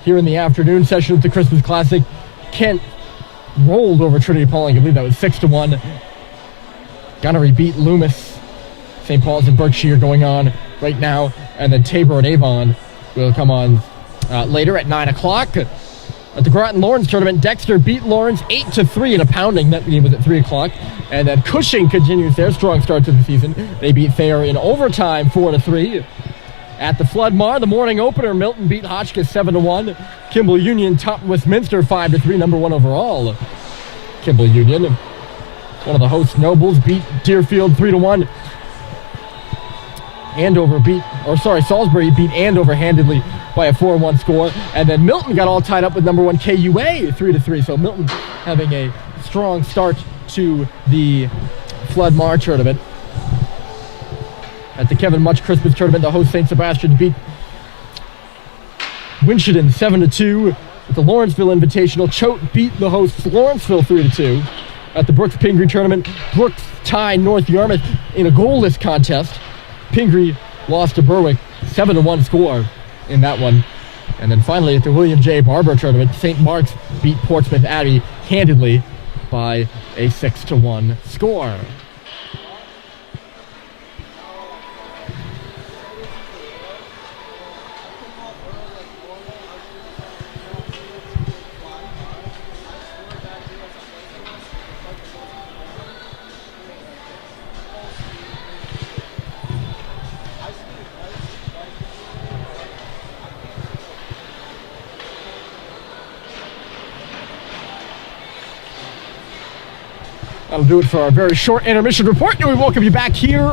Here in the afternoon session of the Christmas Classic, Kent rolled over Trinity Pauling. I believe that was 6-1. Gunnery beat Loomis. St. Paul's and Berkshire going on right now, and then Tabor and Avon will come on later at 9 o'clock. At the Groton-Lawrence tournament, Dexter beat Lawrence 8-3 in a pounding. That game was at 3 o'clock. And then Cushing continues their strong start to the season. They beat Thayer in overtime 4-3. At the Flood-Mar, the morning opener, Milton beat Hotchkiss 7-1. Kimball Union topped Westminster 5-3, number 1 overall. Kimball Union, one of the host Nobles, beat Deerfield 3-1. Salisbury beat Andover handedly by a 4-1 score. And then Milton got all tied up with number 1 KUA 3-3. So Milton having a strong start to the Flood-Mar tournament. At the Kevin Much Christmas tournament, the host St. Sebastian beat Winchendon 7-2. At the Lawrenceville Invitational, Choate beat the hosts Lawrenceville 3-2. At the Brooks Pingree tournament, Brooks tied North Yarmouth in a goalless contest. Pingree lost to Berwick 7-1 score in that one. And then finally at the William J. Barber tournament, St. Mark's beat Portsmouth Abbey handedly by a 6-1 score. That'll do it for our very short intermission report, and we welcome you back here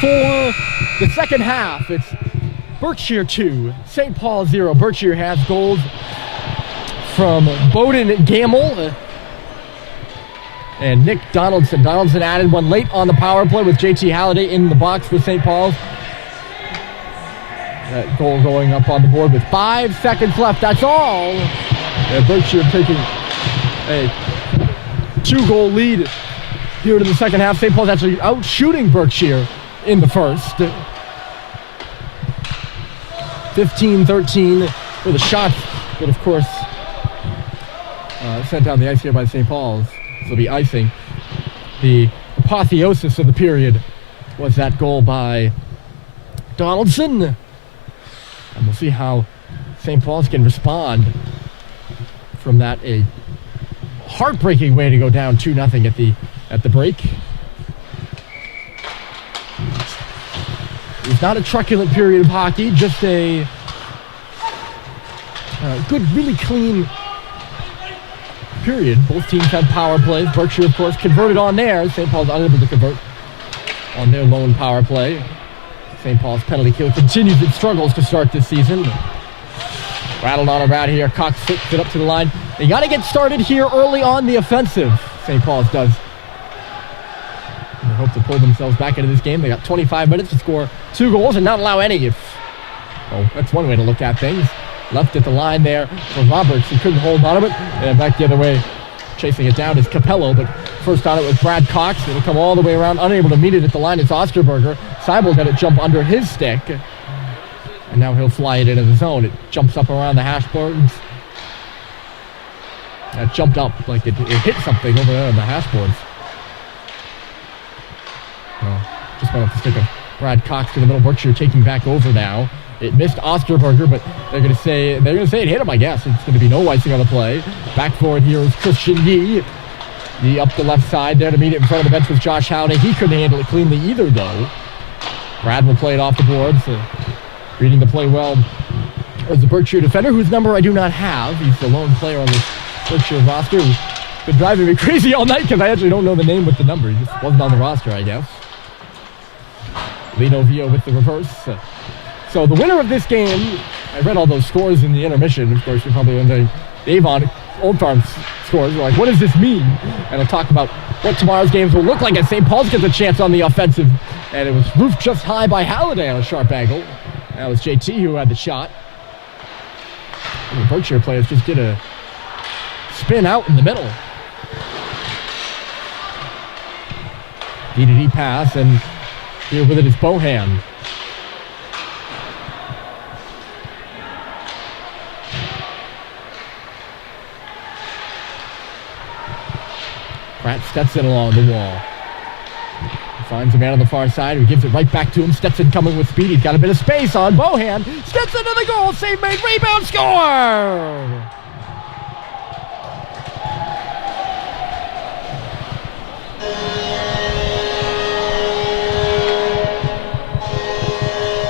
for the second half. It's Berkshire 2, St. Paul 0. Berkshire has goals from Bowden Gamble and Nick Donaldson. Donaldson added one late on the power play with JT Halliday in the box for St. Paul's. That goal going up on the board with 5 seconds left. That's all. And Berkshire taking a 2-goal lead here in the second half. St. Paul's actually out shooting Berkshire in the first. 15-13 for the shots, but of course sent down the ice here by St. Paul's. So it'll be icing. The apotheosis of the period was that goal by Donaldson. And we'll see how St. Paul's can respond from that. A heartbreaking way to go down 2-0 at the break. It was not a truculent period of hockey, just a good, really clean period. Both teams had power plays. Berkshire, of course, converted on theirs. St. Paul's unable to convert on their lone power play. St. Paul's penalty kill continues its struggles to start this season. Rattled on around here. Cox fits it up to the line. They got to get started here early on the offensive. St. Paul's does. They hope to pull themselves back into this game. They got 25 minutes to score 2 goals and not allow any. That's one way to look at things. Left at the line there for Roberts. He couldn't hold on to it. And back the other way, chasing it down is Capello. But first on it was Brad Cox. It'll come all the way around. Unable to meet it at the line is Osterberger. Seibel had it jump under his stick. And now he'll fly it into the zone. It jumps up around the hash boards. That jumped up like it hit something over there on the hash boards. Just went off the stick of Brad Cox to the middle. Berkshire taking back over now. It missed Osterberger, but they're gonna say it hit him, I guess. It's gonna be no icing on the play. Back forward here is Christian Yee. Yee up the left side there to meet it in front of the bench with Josh Halliday. He couldn't handle it cleanly either, though. Brad will play it off the boards. Reading the play well is the Berkshire defender, whose number I do not have. He's the lone player on this Berkshire roster who been driving me crazy all night because I actually don't know the name with the number. He just wasn't on the roster, I guess. Lino Vio with the reverse. So the winner of this game, I read all those scores in the intermission. Of course, you're probably wondering, the Avon Old Farm scores. We're like, what does this mean? And I'll talk about what tomorrow's games will look like as St. Paul's gets a chance on the offensive. And it was roofed just high by Halliday on a sharp angle. That was JT who had the shot. And the Berkshire players just did a spin out in the middle. D-to-D pass, and here with it is Bohan. Pratt Stetson along the wall. Finds a man on the far side who gives it right back to him. Stetson coming with speed. He's got a bit of space on Bohan. Stetson to the goal. Save made. Rebound. Score!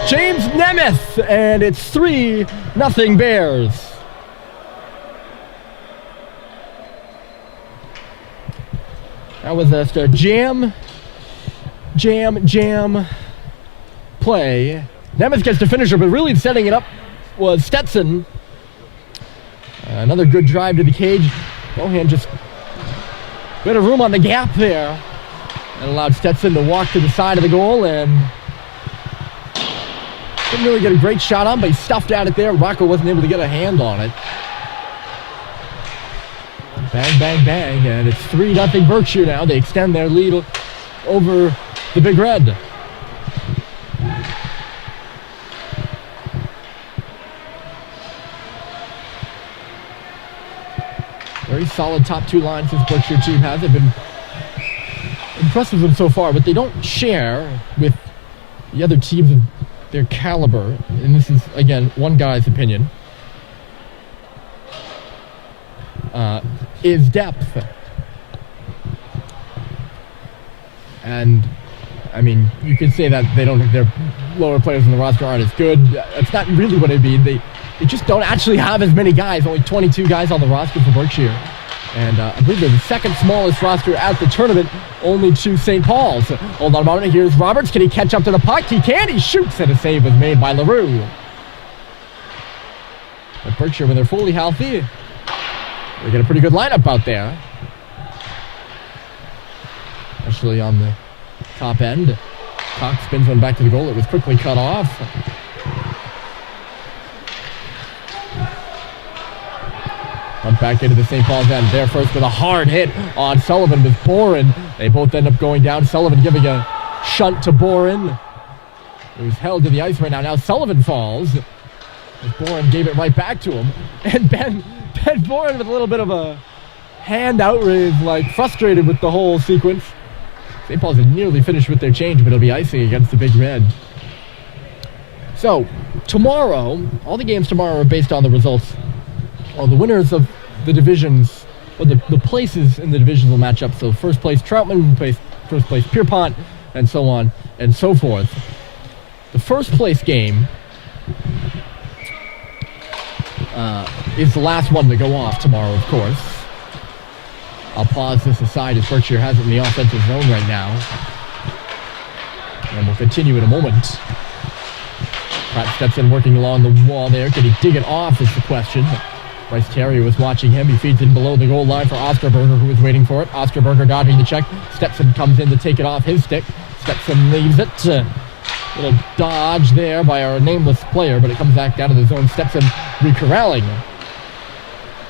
James Nemeth. And it's 3-0 Bears. That was a jam play. Nemeth gets the finisher, but really setting it up was Stetson. Another good drive to the cage. Bohan just a bit of room on the gap there. And allowed Stetson to walk to the side of the goal and didn't really get a great shot on, but he stuffed at it there. Rocco wasn't able to get a hand on it. Bang, bang, bang, and it's 3-0 Berkshire now. They extend their lead over the Big Red. Very solid top two lines this Berkshire team has. They've been impressive with them so far, but they don't share with the other teams of their caliber. And this is, again, one guy's opinion. Is depth. And I mean, you could say that their lower players in the roster aren't as good. That's not really what I mean. They just don't actually have as many guys. Only 22 guys on the roster for Berkshire. And I believe they're the second smallest roster at the tournament, only to St. Paul's. Hold on a moment. Here's Roberts. Can he catch up to the puck? He can. He shoots, and a save was made by LaRue. But Berkshire, when they're fully healthy, they get a pretty good lineup out there. Especially on the top end. Cox spins one back to the goal. It was quickly cut off. Pumped back into the St. Paul's end. There first with a hard hit on Sullivan with Boren. They both end up going down. Sullivan giving a shunt to Boren, who's held to the ice right now. Now Sullivan falls. Boren gave it right back to him. And Ben Boren with a little bit of a hand outrage, like frustrated with the whole sequence. St. Paul's nearly finished with their change, but it'll be icing against the Big Red. So, tomorrow, all the games tomorrow are based on the results. Well, the winners of the divisions, or the places in the divisions will match up. So first place Troutman, first place Pierpont, and so on and so forth. The first place game is the last one to go off tomorrow, of course. I'll pause this aside as Berkshire has it in the offensive zone right now. And we'll continue in a moment. Pratt steps in, working along the wall there. Can he dig it off is the question. Bryce Terry was watching him. He feeds in below the goal line for Osterberger, who was waiting for it. Osterberger dodging the check. Stetson comes in to take it off his stick. Stetson leaves it. Little dodge there by our nameless player, but it comes back down to the zone. Stetson recorralling.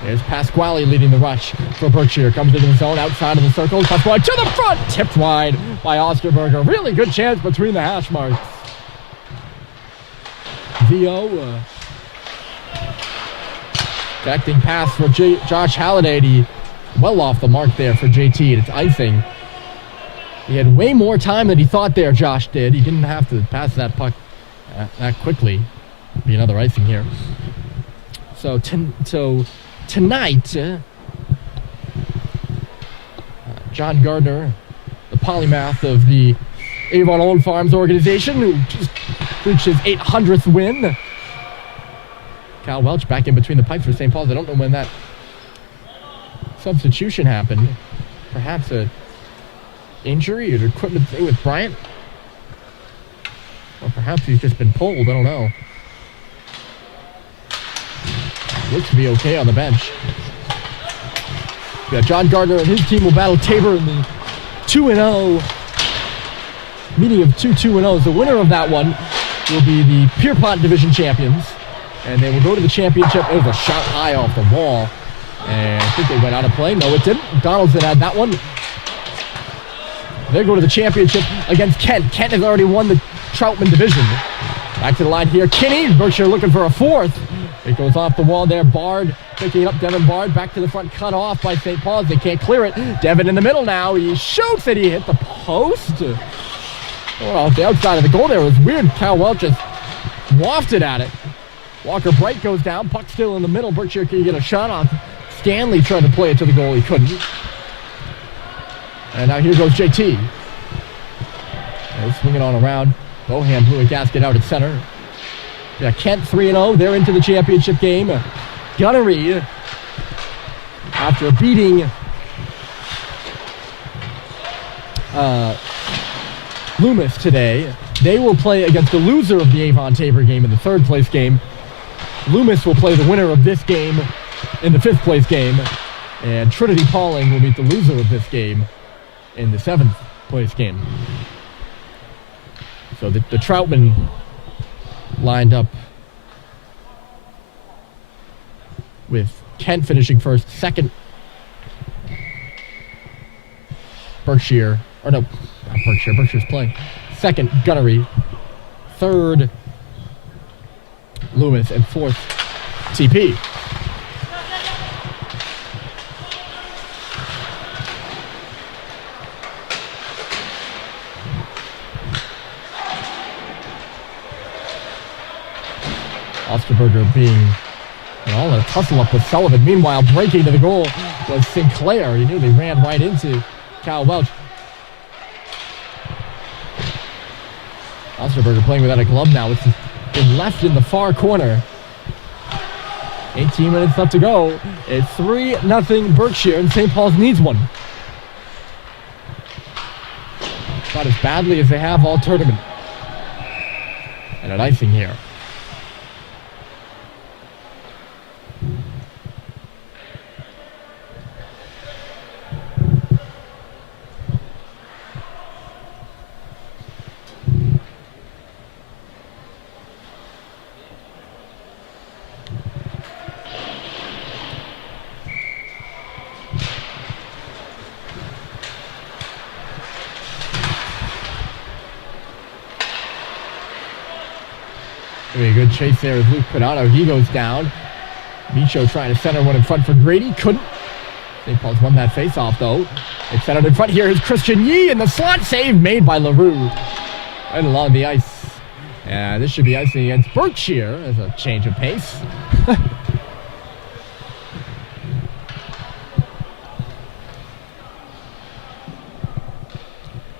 There's Pasquale leading the rush for Berkshire. Comes into the zone outside of the circle. Pasquale to the front. Tipped wide by Osterberger. Really good chance between the hash marks. Vio. Connecting pass for Josh Halliday. Well off the mark there for JT. It's icing. He had way more time than he thought there, Josh did. He didn't have to pass that puck that quickly. Be another icing here. So tonight, John Gardner, the polymath of the Avon Old Farms organization, who just reached his 800th win. Cal Welch back in between the pipes for St. Paul's. I don't know when that substitution happened. Perhaps a injury or equipment thing with Bryant. Or perhaps he's just been pulled. I don't know. Looks to be okay on the bench. Yeah, John Gardner and his team will battle Tabor in the 2-0 meeting of 2-2-0s. The winner of that one will be the Pierpont Division champions. And they will go to the championship. It was a shot high off the wall. And I think they went out of play. No, it didn't. Donaldson had that one. They go to the championship against Kent. Kent has already won the Troutman Division. Back to the line here. Kinney, Berkshire looking for a fourth. It goes off the wall there. Bard picking it up. Devin Bard back to the front. Cut off by St. Paul's. They can't clear it. Devin in the middle now. He shoots it. He hit the post. Well, the outside of the goal there was weird. Cal Welch just wafted at it. Walker Bright goes down. Puck still in the middle. Berkshire can get a shot on. Stanley tried to play it to the goal. He couldn't. And now here goes JT. They're swinging on around. Bohan blew a gasket out at center. Yeah, Kent 3-0. They're into the championship game. Gunnery, after beating Loomis today, they will play against the loser of the Avon Tabor game in the third place game. Loomis will play the winner of this game in the fifth place game. And Trinity Pauling will meet the loser of this game in the seventh place game. So the Troutmen lined up with Kent finishing first, second Berkshire, or no, not Berkshire, Berkshire's playing. Second, Gunnery. Third, Loomis. And fourth, TP. Osterberger being all in a tussle-up with Sullivan. Meanwhile, breaking to the goal was Sinclair. He nearly ran right into Cal Welch. Osterberger playing without a glove now. It's been left in the far corner. 18 minutes left to go. It's 3-0 Berkshire, and St. Paul's needs one. Not as badly as they have all tournament. And an icing here. A good chase there as Luke Pinato. He goes down. Micho trying to center one in front for Grady. Couldn't. St. Paul's won that face-off, though. It's centered in front. Here is Christian Yee, and the slot save made by LaRue. Right along the ice. And this should be icing against Berkshire as a change of pace.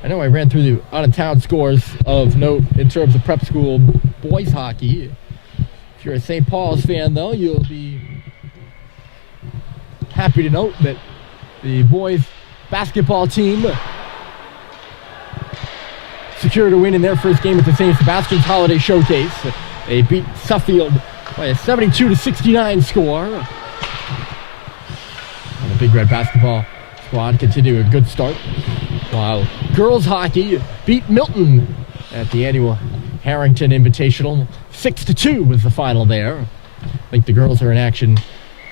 I know I ran through the out-of-town scores of note in terms of prep school boys hockey. If you're a St. Paul's fan, though, you'll be happy to note that the boys basketball team secured a win in their first game at the St. Sebastian's Holiday Showcase. They beat Suffield by a 72-69 score. And the Big Red basketball squad continue a good start, while girls hockey beat Milton at the annual Harrington Invitational. 6-2 was the final there. I think the girls are in action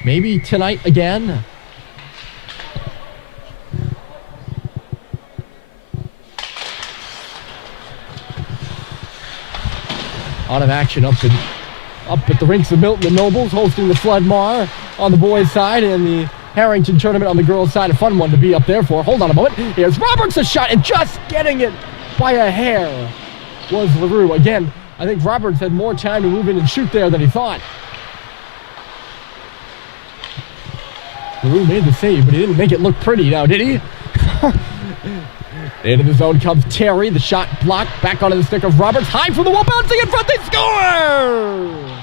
maybe tonight again. Out of action up at the rinks of Milton. The Nobles hosting the Flood Mar on the boys' side, and the Harrington tournament on the girls' side. A fun one to be up there for. Hold on a moment. Here's Roberts, a shot, and just getting it by a hair was LaRue. Again, I think Roberts had more time to move in and shoot there than he thought. LaRue made the save, but he didn't make it look pretty now, did he? Into the zone comes Terry. The shot blocked. Back onto the stick of Roberts. High from the wall, bouncing in front. They score!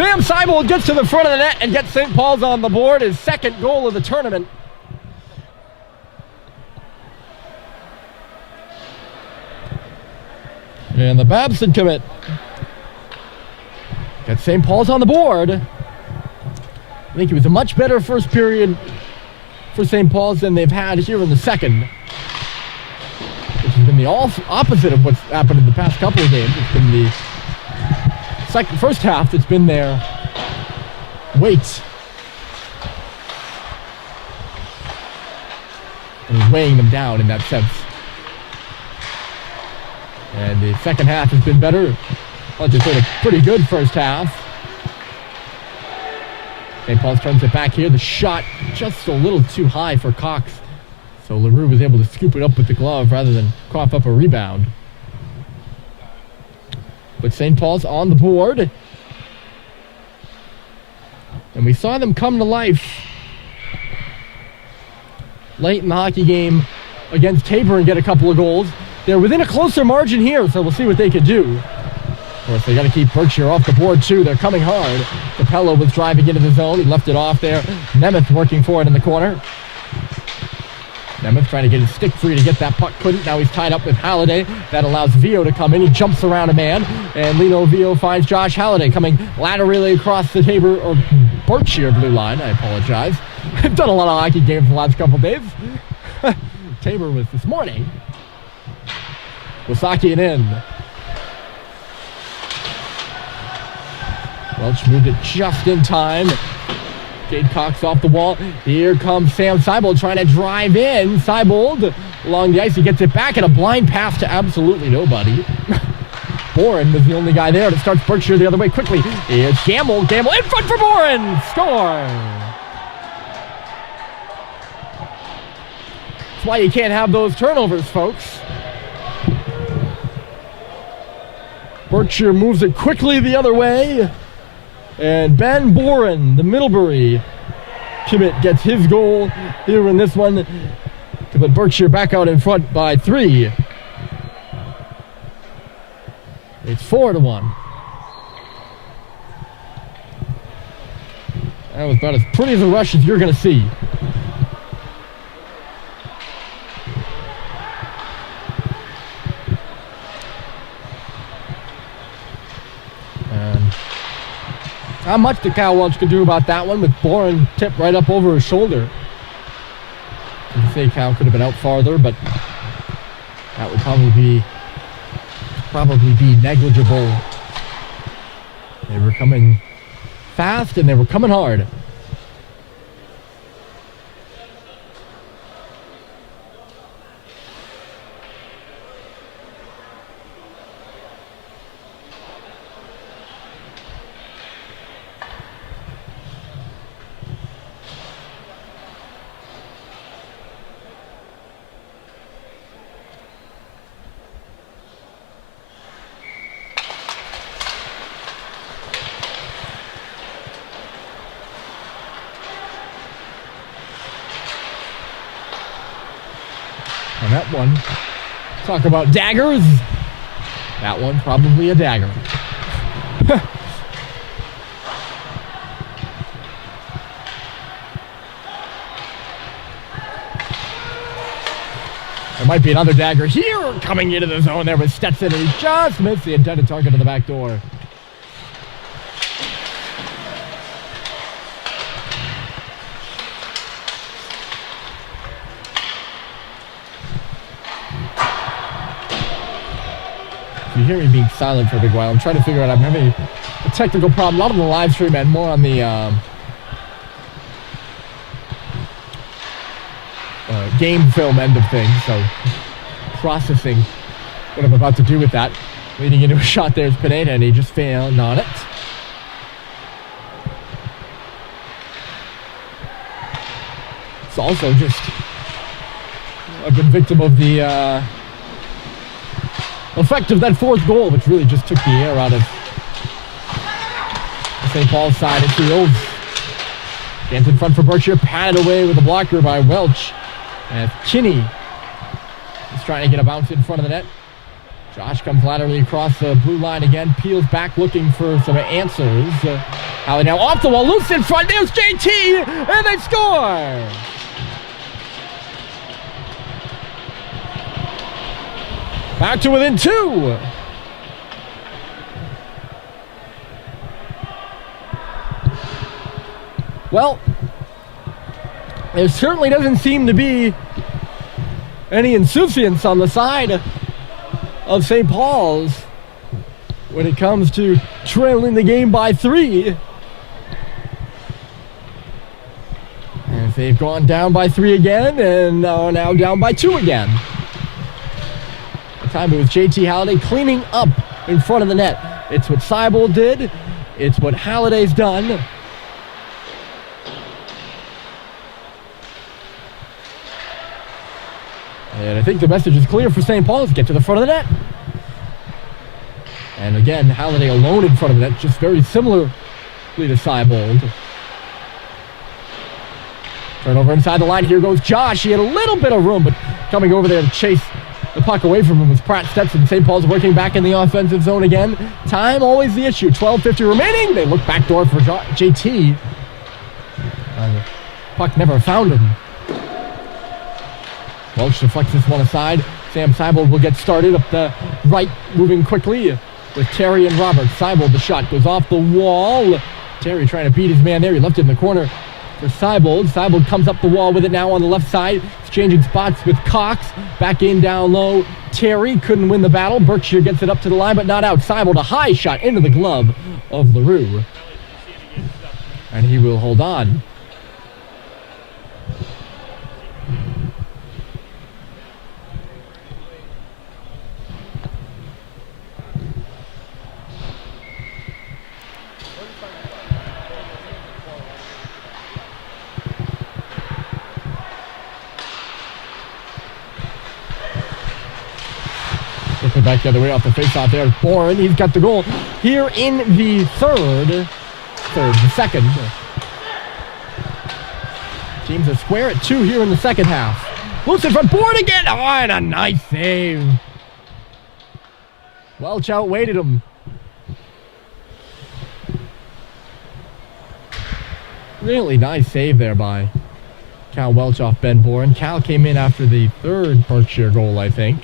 Sam Seibold gets to the front of the net and gets St. Paul's on the board, his second goal of the tournament. And the Babson commit gets St. Paul's on the board. I think it was a much better first period for St. Paul's than they've had here in the second, which has been the opposite of what's happened in the past couple of games. It's been the first half that's been their weight. And he's weighing them down in that sense. And the second half has been better. Well, they played a pretty good first half. St. Paul's turns it back here. The shot just a little too high for Cox. So LaRue was able to scoop it up with the glove rather than cough up a rebound. But St. Paul's on the board. And we saw them come to life late in the hockey game against Tabor and get a couple of goals. They're within a closer margin here, so we'll see what they can do. Of course, they got to keep Berkshire off the board, too. They're coming hard. Capello was driving into the zone. He left it off there. Nemeth working for it in the corner. Nemeth trying to get his stick free to get that puck. Couldn't. Now he's tied up with Halliday. That allows Vio to come in. He jumps around a man. And Lino Vio finds Josh Halliday coming laterally across the Tabor, or Berkshire blue line. I apologize. I've done a lot of hockey games the last couple of days. Tabor was this morning. Wasaki and in. Welch moved it just in time. Jade Cox off the wall. Here comes Sam Seibold trying to drive in. Seibold along the ice. He gets it back and a blind pass to absolutely nobody. Boren was the only guy there that starts Berkshire the other way quickly. Here's Gamble. Gamble in front for Boren. Score. That's why you can't have those turnovers, folks. Berkshire moves it quickly the other way. And Ben Boren, the Middlebury commit, gets his goal here in this one to put Berkshire back out in front by 3. It's 4-1. That was about as pretty as a rush as you're going to see. Not much that Kyle Welch could do about that one, with Boren tipped right up over his shoulder. You can say Kyle could have been out farther, but that would probably be negligible. They were coming fast and they were coming hard. And that one, talk about daggers. That one, probably a dagger. There might be another dagger here coming into the zone there with Stetson, and he just missed the intended target to the back door. You hear me being silent for a big while. I'm trying to figure out, I'm having a technical problem. Not on the live stream and more on the game film end of things. So processing what I'm about to do with that. Leading into a shot there's Pineda, and he just failed on it. It's also just, I've been victim of the effect of that fourth goal, which really just took the air out of the St. Paul's side. It feels. Gets in front for Berkshire, patted away with a blocker by Welch. And Kinney is trying to get a bounce in front of the net. Josh comes laterally across the blue line again, peels back looking for some answers. Halliday now off the wall, loose in front, there's JT, and they score! Back to within 2. Well, there certainly doesn't seem to be any insouciance on the side of St. Paul's when it comes to trailing the game by 3. And they've gone down by 3 again and are now down by 2 again. This time it was JT Halliday cleaning up in front of the net. It's what Seibold did. It's what Halliday's done. And I think the message is clear for St. Paul's. Get to the front of the net. And again, Halliday alone in front of the net, just very similarly to Seibold. Turnover inside the line. Here goes Josh. He had a little bit of room, but coming over there to chase the puck away from him was Pratt Stetson. St. Paul's working back in the offensive zone again. Time always the issue. 12:50 remaining. They look backdoor for JT. The puck never found him. Welch deflects this one aside. Sam Seibold will get started up the right, moving quickly with Terry and Roberts. Seibold, the shot goes off the wall. Terry trying to beat his man there. He left it in the corner for Seibold. Seibold comes up the wall with it now on the left side. Exchanging spots with Cox. Back in down low. Terry couldn't win the battle. Berkshire gets it up to the line, but not out. Seibold, a high shot into the glove of LaRue. And he will hold on. Looking back the other way off the faceoff there. Bourne, he's got the goal here in the the second. Teams are square at 2 here in the second half. Loose in front, Bourne again. Oh, and a nice save. Welch outweighted him. Really nice save there by Cal Welch off Ben Bourne. Cal came in after the 3rd Berkshire goal, I think.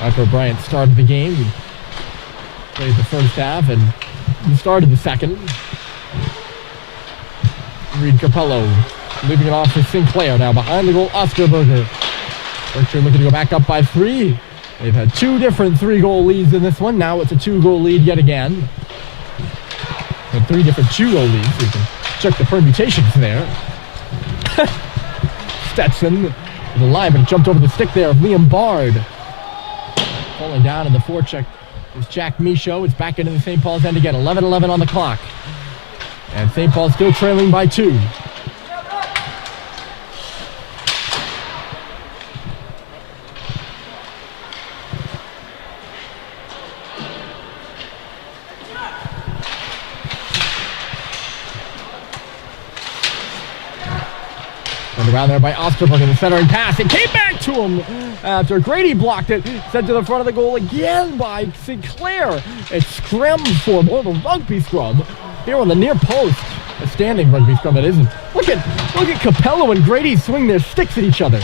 Michael Bryant started the game. He played the first half and he started the second. Reed Capello leaving it off for Sinclair. Now behind the goal, Osterberger. Berkshire looking to go back up by 3. They've had 2 different 3-goal leads in this one. Now it's a 2-goal lead yet again. And 3 different 2-goal leads. So you can check the permutations there. Stetson with the line, but it jumped over the stick there of Liam Bard. Falling down in the forecheck is Jack Michaud. It's back into the St. Paul's end again. 11:11 on the clock. And St. Paul's still trailing by 2. Around there by Osterberg in the centering pass. It came back to him after Grady blocked it. Sent to the front of the goal again by Sinclair. It's scrum for more of a rugby scrum here on the near post. A standing rugby scrum that isn't. Look at Capello and Grady swing their sticks at each other.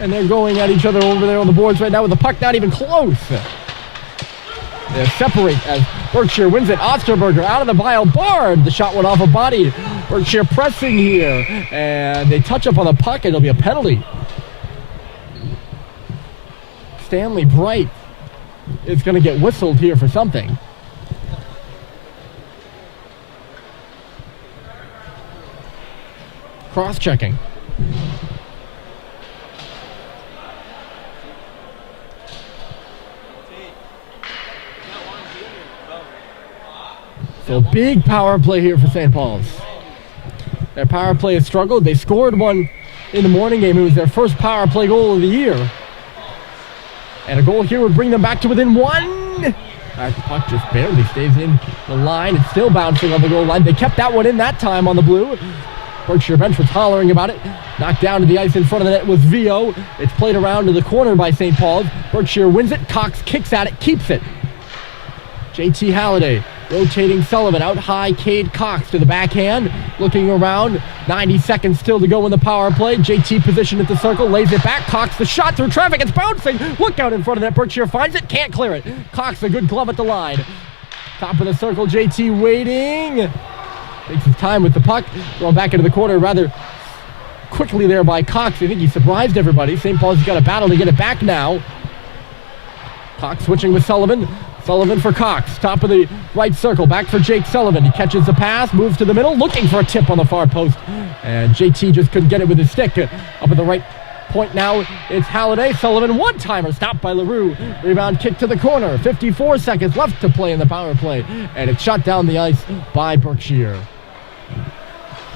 And they're going at each other over there on the boards right now with the puck not even close. They separate as Berkshire wins it. Osterberger out of the vial. Bard. The shot went off a body. Berkshire pressing here. And they touch up on the puck and it'll be a penalty. Stanley Bright is going to get whistled here for something. Cross-checking. So big power play here for St. Paul's. Their power play has struggled. They scored one in the morning game. It was their first power play goal of the year. And a goal here would bring them back to within 1. The puck just barely stays in the line. It's still bouncing on the goal line. They kept that one in that time on the blue. Berkshire bench was hollering about it. Knocked down to the ice in front of the net was Vio. It's played around to the corner by St. Paul's. Berkshire wins it. Cox kicks at it, keeps it. JT Halliday rotating Sullivan out high. Cade Cox to the backhand. Looking around. 90 seconds still to go in the power play. JT positioned at the circle. Lays it back. Cox the shot through traffic. It's bouncing. Look out in front of that. Berkshire finds it. Can't clear it. Cox a good glove at the line. Top of the circle. JT waiting. Takes his time with the puck. Thrown back into the corner rather quickly there by Cox. I think he surprised everybody. St. Paul's got a battle to get it back now. Cox switching with Sullivan. Sullivan for Cox. Top of the right circle. Back for Jake Sullivan. He catches the pass. Moves to the middle. Looking for a tip on the far post. And JT just couldn't get it with his stick. Up at the right point now. It's Halliday. Sullivan. One-timer. Stopped by LaRue. Rebound kick to the corner. 54 seconds left to play in the power play. And it's shot down the ice by Berkshire.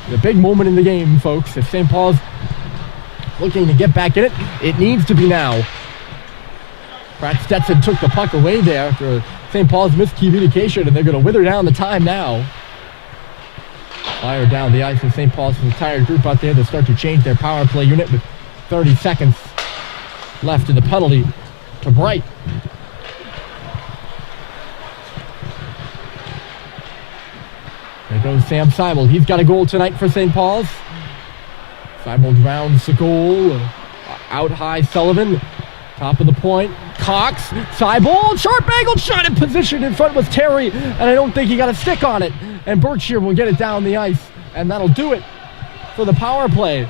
The big moment in the game, folks. If St. Paul's looking to get back in it, it needs to be now. Pratt Stetson took the puck away there for St. Paul's miscommunication, and they're going to wither down the time now. Fire down the ice with St. Paul's entire group out there. They'll start to change their power play unit with 30 seconds left in the penalty to Bright. There goes Sam Seibold. He's got a goal tonight for St. Paul's. Seibold rounds the goal. Out high, Sullivan. Top of the point. Cox. Seibold. Sharp angled shot in position. In front was Terry. And I don't think he got a stick on it. And Berkshire will get it down the ice. And that'll do it for the power play.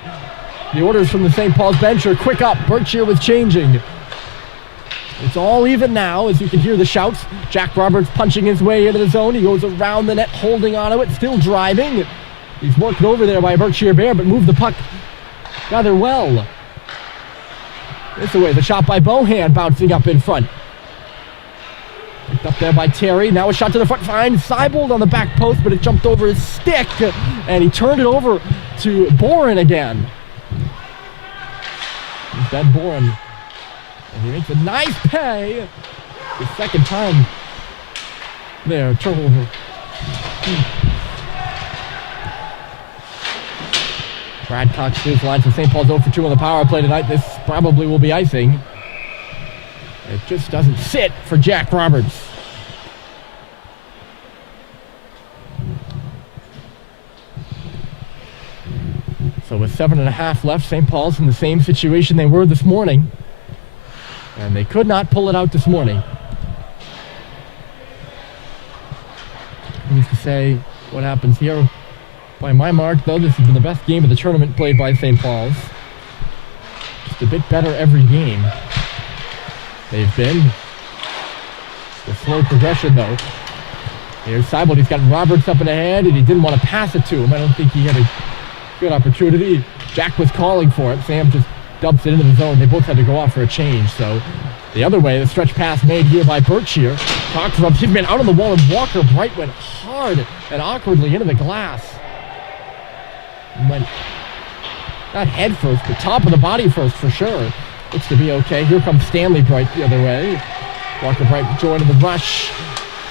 The orders from the St. Paul's bench are quick up. Berkshire was changing. It's all even now, as you can hear the shouts. Jack Roberts punching his way into the zone. He goes around the net, holding onto it, still driving. He's worked over there by Berkshire Bear, but moved the puck rather well. This away, the shot by Bohan, bouncing up in front. Picked up there by Terry. Now a shot to the front. Finds Seibold on the back post, but it jumped over his stick, and he turned it over to Boren again. He's Ben Boren. And he makes a nice pay. The second time there, turnover. Brad Cox his line for St. Paul's 0 for 2 on the power play tonight. This probably will be icing. It just doesn't sit for Jack Roberts. So with 7.5 left, St. Paul's in the same situation they were this morning. And they could not pull it out this morning. Who's to say what happens here? By my mark, though, this has been the best game of the tournament played by St. Paul's. Just a bit better every game. They've been. The slow progression, though. Here's Seibold. He's got Roberts up in the head, and he didn't want to pass it to him. I don't think he had a good opportunity. Jack was calling for it. Sam just dumps it into the zone. They both had to go off for a change. So the other way, the stretch pass made here by Berkshire. Cox rubs his man out on the wall, and Walker Bright went hard and awkwardly into the glass. Went not head first, but top of the body first for sure. Looks to be okay. Here comes Stanley Bright the other way. Walker Bright joining the rush.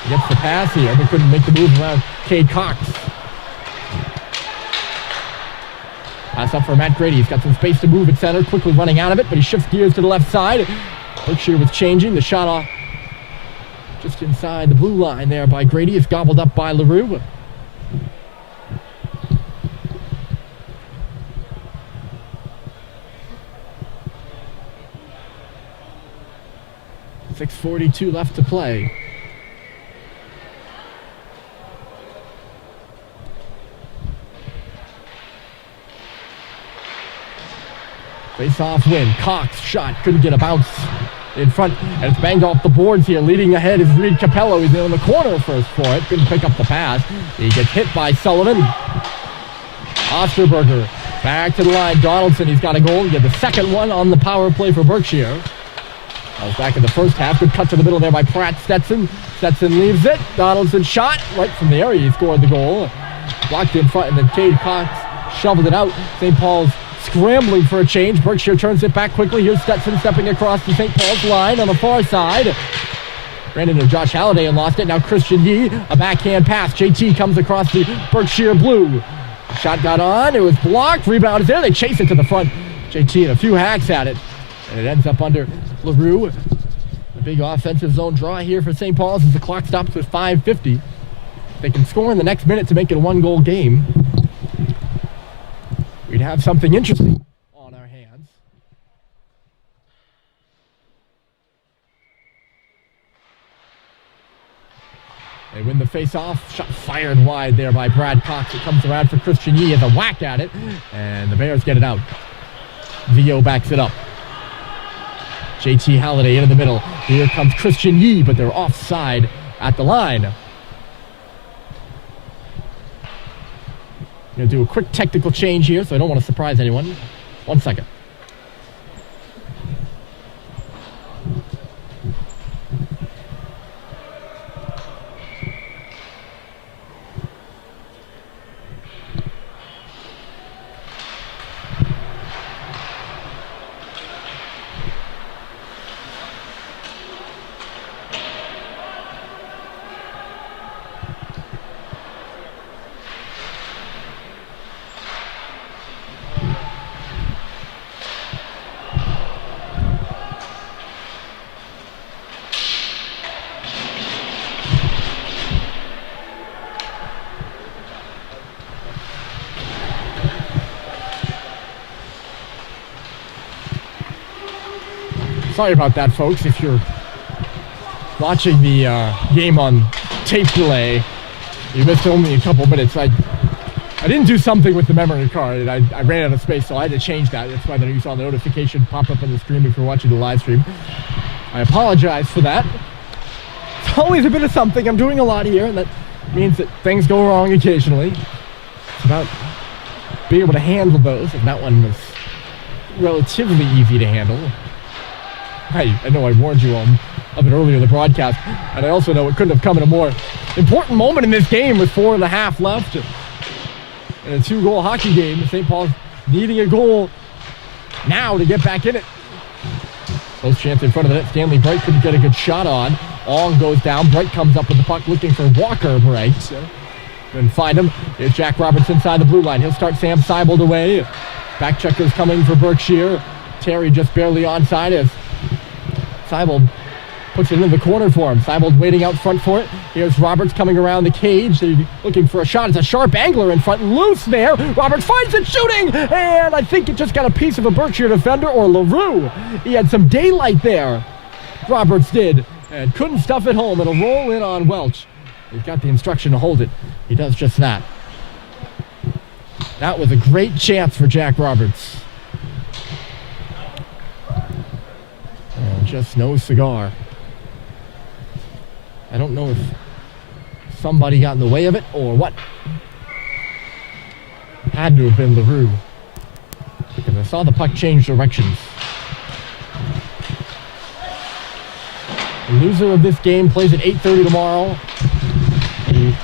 Gets the pass here, but couldn't make the move around Cade Cox. Pass up for Matt Grady. He's got some space to move at center, quickly running out of it, but he shifts gears to the left side. Berkshire was changing. The shot off just inside the blue line there by Grady. It's gobbled up by LaRue. .642 left to play. Face-off win. Cox shot. Couldn't get a bounce in front. And it's banged off the boards here. Leading ahead is Reed Capello. He's in the corner first for it. Couldn't pick up the pass. He gets hit by Sullivan. Osterberger back to the line. Donaldson, he's got a goal. He got the second one on the power play for Berkshire. That was back in the first half. Good cut to the middle there by Pratt Stetson. Stetson leaves it. Donaldson shot right from the area. He scored the goal. Blocked in front, and then Cade Cox shoveled it out. St. Paul's scrambling for a change. Berkshire turns it back quickly. Here's Stetson stepping across the St. Paul's line on the far side. Ran into Josh Halliday and lost it. Now Christian Yee, a backhand pass. JT comes across the Berkshire blue. Shot got on. It was blocked. Rebound is there. They chase it to the front. JT and a few hacks at it. And it ends up under LaRue. A big offensive zone draw here for St. Paul's as the clock stops with 5:50. They can score in the next minute to make it a one-goal game. We'd have something interesting on our hands. They win the face-off. Shot fired wide there by Brad Cox. It comes around for Christian Yee as a whack at it. And the Bears get it out. Vio backs it up. JT Halliday into the middle. Here comes Christian Yee, but they're offside at the line. Going to do a quick technical change here, so I don't want to surprise anyone. 1 second. Sorry about that, folks. If you're watching the game on tape delay, you missed only a couple minutes. I didn't do something with the memory card, and I ran out of space, so I had to change that. That's why you saw the notification pop up on the screen if you're watching the live stream. I apologize for that. It's always a bit of something. I'm doing a lot here, and that means that things go wrong occasionally. It's about being able to handle those, and that one was relatively easy to handle. I know I warned you of it earlier in the broadcast, and I also know it couldn't have come at a more important moment in this game with 4.5 left. And a 2-goal hockey game. St. Paul's needing a goal now to get back in it. Close chance in front of the net. Stanley Bright couldn't get a good shot on. Ong goes down. Bright comes up with the puck looking for Walker Bright. Couldn't find him. Here's Jack Roberts inside the blue line. He'll start Sam Seibold away. Back checkers coming for Berkshire. Terry just barely onside as Seibold puts it into the corner for him. Seibold waiting out front for it. Here's Roberts coming around the cage. They're looking for a shot. It's a sharp angler in front. Loose there. Roberts finds it, shooting! And I think it just got a piece of a Berkshire defender or LaRue. He had some daylight there. Roberts did. And couldn't stuff it home. It'll roll in on Welch. He's got the instruction to hold it. He does just that. That was a great chance for Jack Roberts. And just no cigar. I don't know if somebody got in the way of it or what. Had to have been LaRue, because I saw the puck change directions. The loser of this game plays at 8:30 tomorrow. And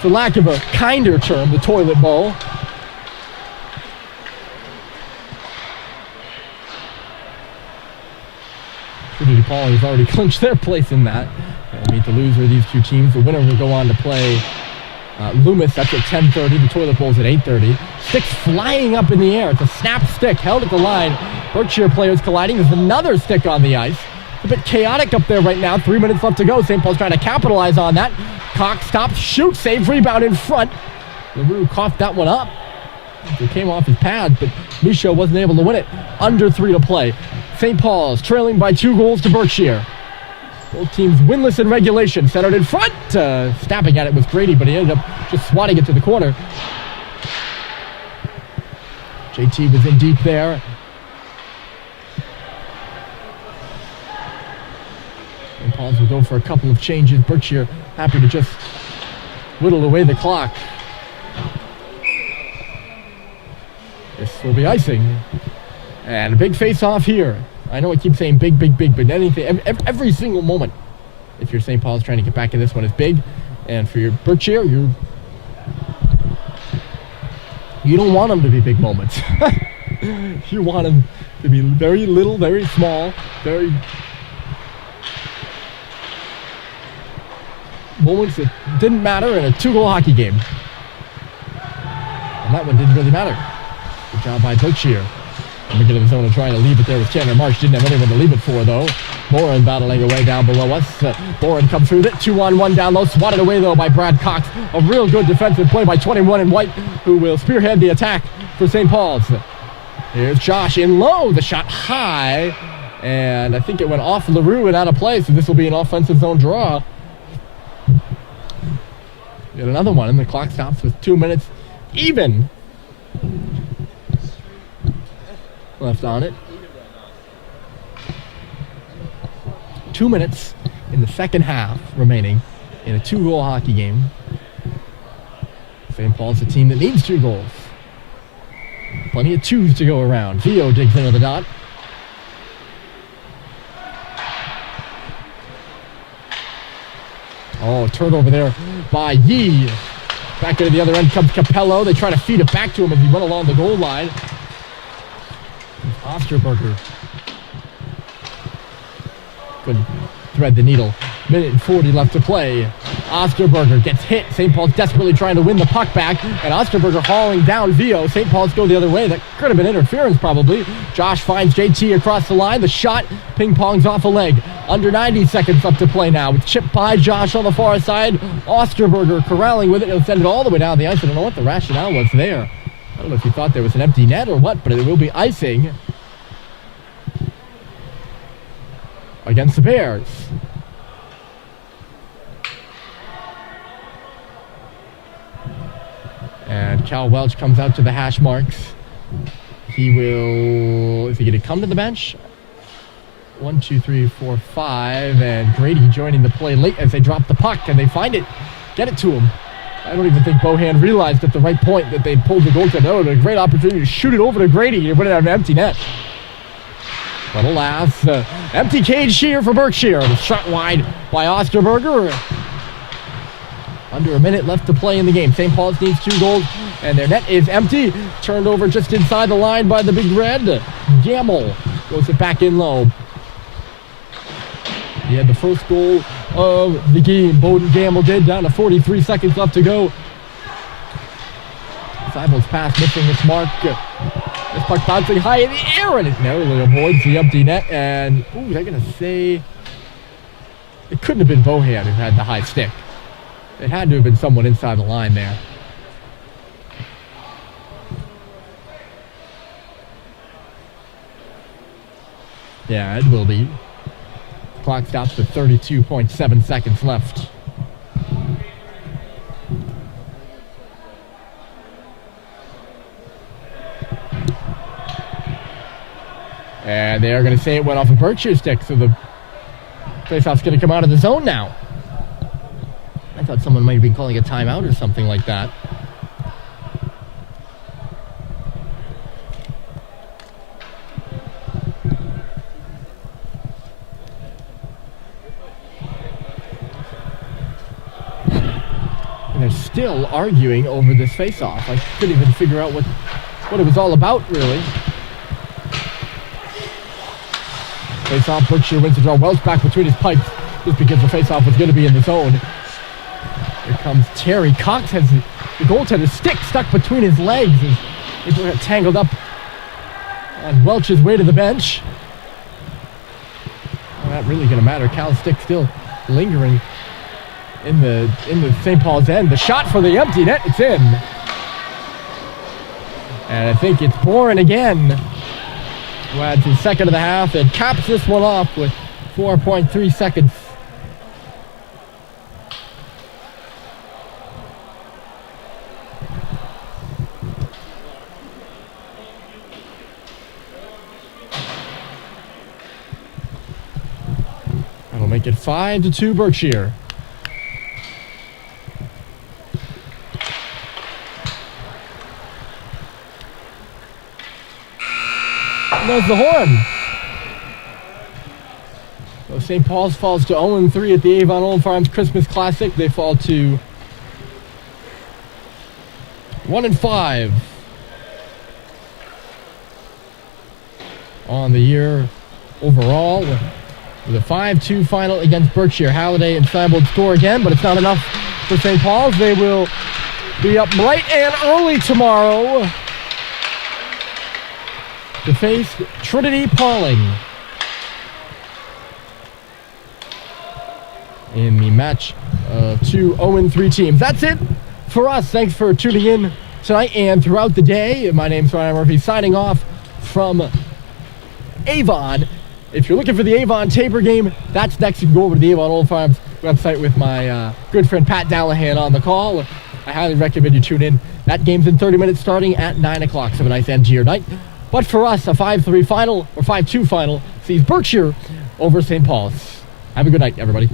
for lack of a kinder term, the toilet bowl. Trinity Paul has already clinched their place in that. They'll meet the loser of these two teams. The winner will go on to play Loomis. That's at 10:30. The toilet bowl's at 8:30. Sticks flying up in the air. It's a snap stick held at the line. Berkshire players colliding. There's another stick on the ice. It's a bit chaotic up there right now. 3 minutes left to go. St. Paul's trying to capitalize on that. Cox stops, shoots, save, rebound in front. LaRue coughed that one up. It came off his pad, but Michaud wasn't able to win it. Under 3 to play. St. Paul's trailing by 2 goals to Berkshire. Both teams winless in regulation. Centered in front. Snapping at it was Grady, but he ended up just swatting it to the corner. JT was in deep there. St. Paul's will go for a couple of changes. Berkshire happy to just whittle away the clock. This will be icing. And a big face-off here. I know I keep saying big, big, big, but anything, every single moment, if you're St. Paul's trying to get back in this one, is big. And for your Berkshire, you don't want them to be big moments. You want them to be very little, very small, very moments that didn't matter in a 2-goal hockey game. And that one didn't really matter. Good job by Berkshire. Making it his own and trying to leave it there with Chandler Marsh. Didn't have anyone to leave it for, though. Boren battling away down below us. Boren comes through it. 2-on-1 down low. Swatted away, though, by Brad Cox. A real good defensive play by 21 in white, who will spearhead the attack for St. Paul's. Here's Josh in low. The shot high. And I think it went off LaRue and out of play, so this will be an offensive zone draw. Get another one, and the clock stops with 2 minutes even left on it. 2 minutes in the second half remaining in a 2-goal hockey game. St. Paul's a team that needs 2 goals. Plenty of 2s to go around. Theo digs into the dot. Oh, turnover there by Yee. Back into the other end comes Capello. They try to feed it back to him as he went along the goal line. Osterberger couldn't thread the needle. Minute and 40 left to play. Osterberger gets hit. St. Paul's desperately trying to win the puck back, and Osterberger hauling down Vio. St. Paul's go the other way. That could have been interference probably. Josh finds JT across the line. The shot ping-pongs off a leg. Under 90 seconds left to play now. It's chipped by Josh on the far side. Osterberger corralling with it. He'll send it all the way down the ice. I don't know what the rationale was there. I don't know if he thought there was an empty net or what, but it will be icing against the Bears. And Cal Welch comes out to the hash marks. He will... Is he going to come to the bench? 1, 2, 3, 4, 5. And Grady joining the play late as they drop the puck. And they find it. Get it to him. I don't even think Bohan realized at the right point that they pulled the goaltender out. A great opportunity to shoot it over to Grady. He put it out of an empty net. But alas, empty cage here for Berkshire. The shot wide by Osterberger. Under a minute left to play in the game. St. Paul's needs 2 goals, and their net is empty. Turned over just inside the line by the Big Red. Gamble goes it back in low. He had the first goal of the game. Bowden Gamble did, down to 43 seconds left to go. Seibel's pass missing its mark. This puck bouncing high in the air, and it narrowly avoids the empty net. And, ooh, they're going to say it couldn't have been Bohan who had the high stick. It had to have been someone inside the line there. Yeah, it will be. Clock stops at 32.7 seconds left. And they are going to say it went off a Berkshire stick, so the faceoff's going to come out of the zone now. I thought someone might have been calling a timeout or something like that. And they're still arguing over this face-off. I couldn't even figure out what it was all about, really. Face-off, Berkshire wins the draw. Welch back between his pipes just because the face-off was going to be in the zone. Here comes Terry. Cox has the goaltender's stick stuck between his legs as he got tangled up on Welch's way to the bench. Well, not really going to matter. Cal's stick still lingering in the St. Paul's end. The shot for the empty net. It's in. And I think it's Boren again, who adds his second of the half and caps this one off with 4.3 seconds. That'll make it 5-2 Berkshire. There's the horn. So St. Paul's falls to 0-3 at the Avon Old Farms Christmas Classic. They fall to 1-5 on the year overall, with a 5-2 final against Berkshire. Halliday and Seibold score again, but it's not enough for St. Paul's. They will be up bright and early tomorrow to face Trinity Pawling in the match of two 0-3 teams. That's it for us. Thanks for tuning in tonight and throughout the day. My name's Ryan Murphy, signing off from Avon. If you're looking for the Avon Tabor game, that's next. You can go over to the Avon Old Farms website with my good friend Pat Dallahan on the call. I highly recommend you tune in. That game's in 30 minutes starting at 9 o'clock. So have a nice end to your night. But for us, a 5-3 final, or 5-2 final, sees Berkshire over St. Paul's. Have a good night, everybody.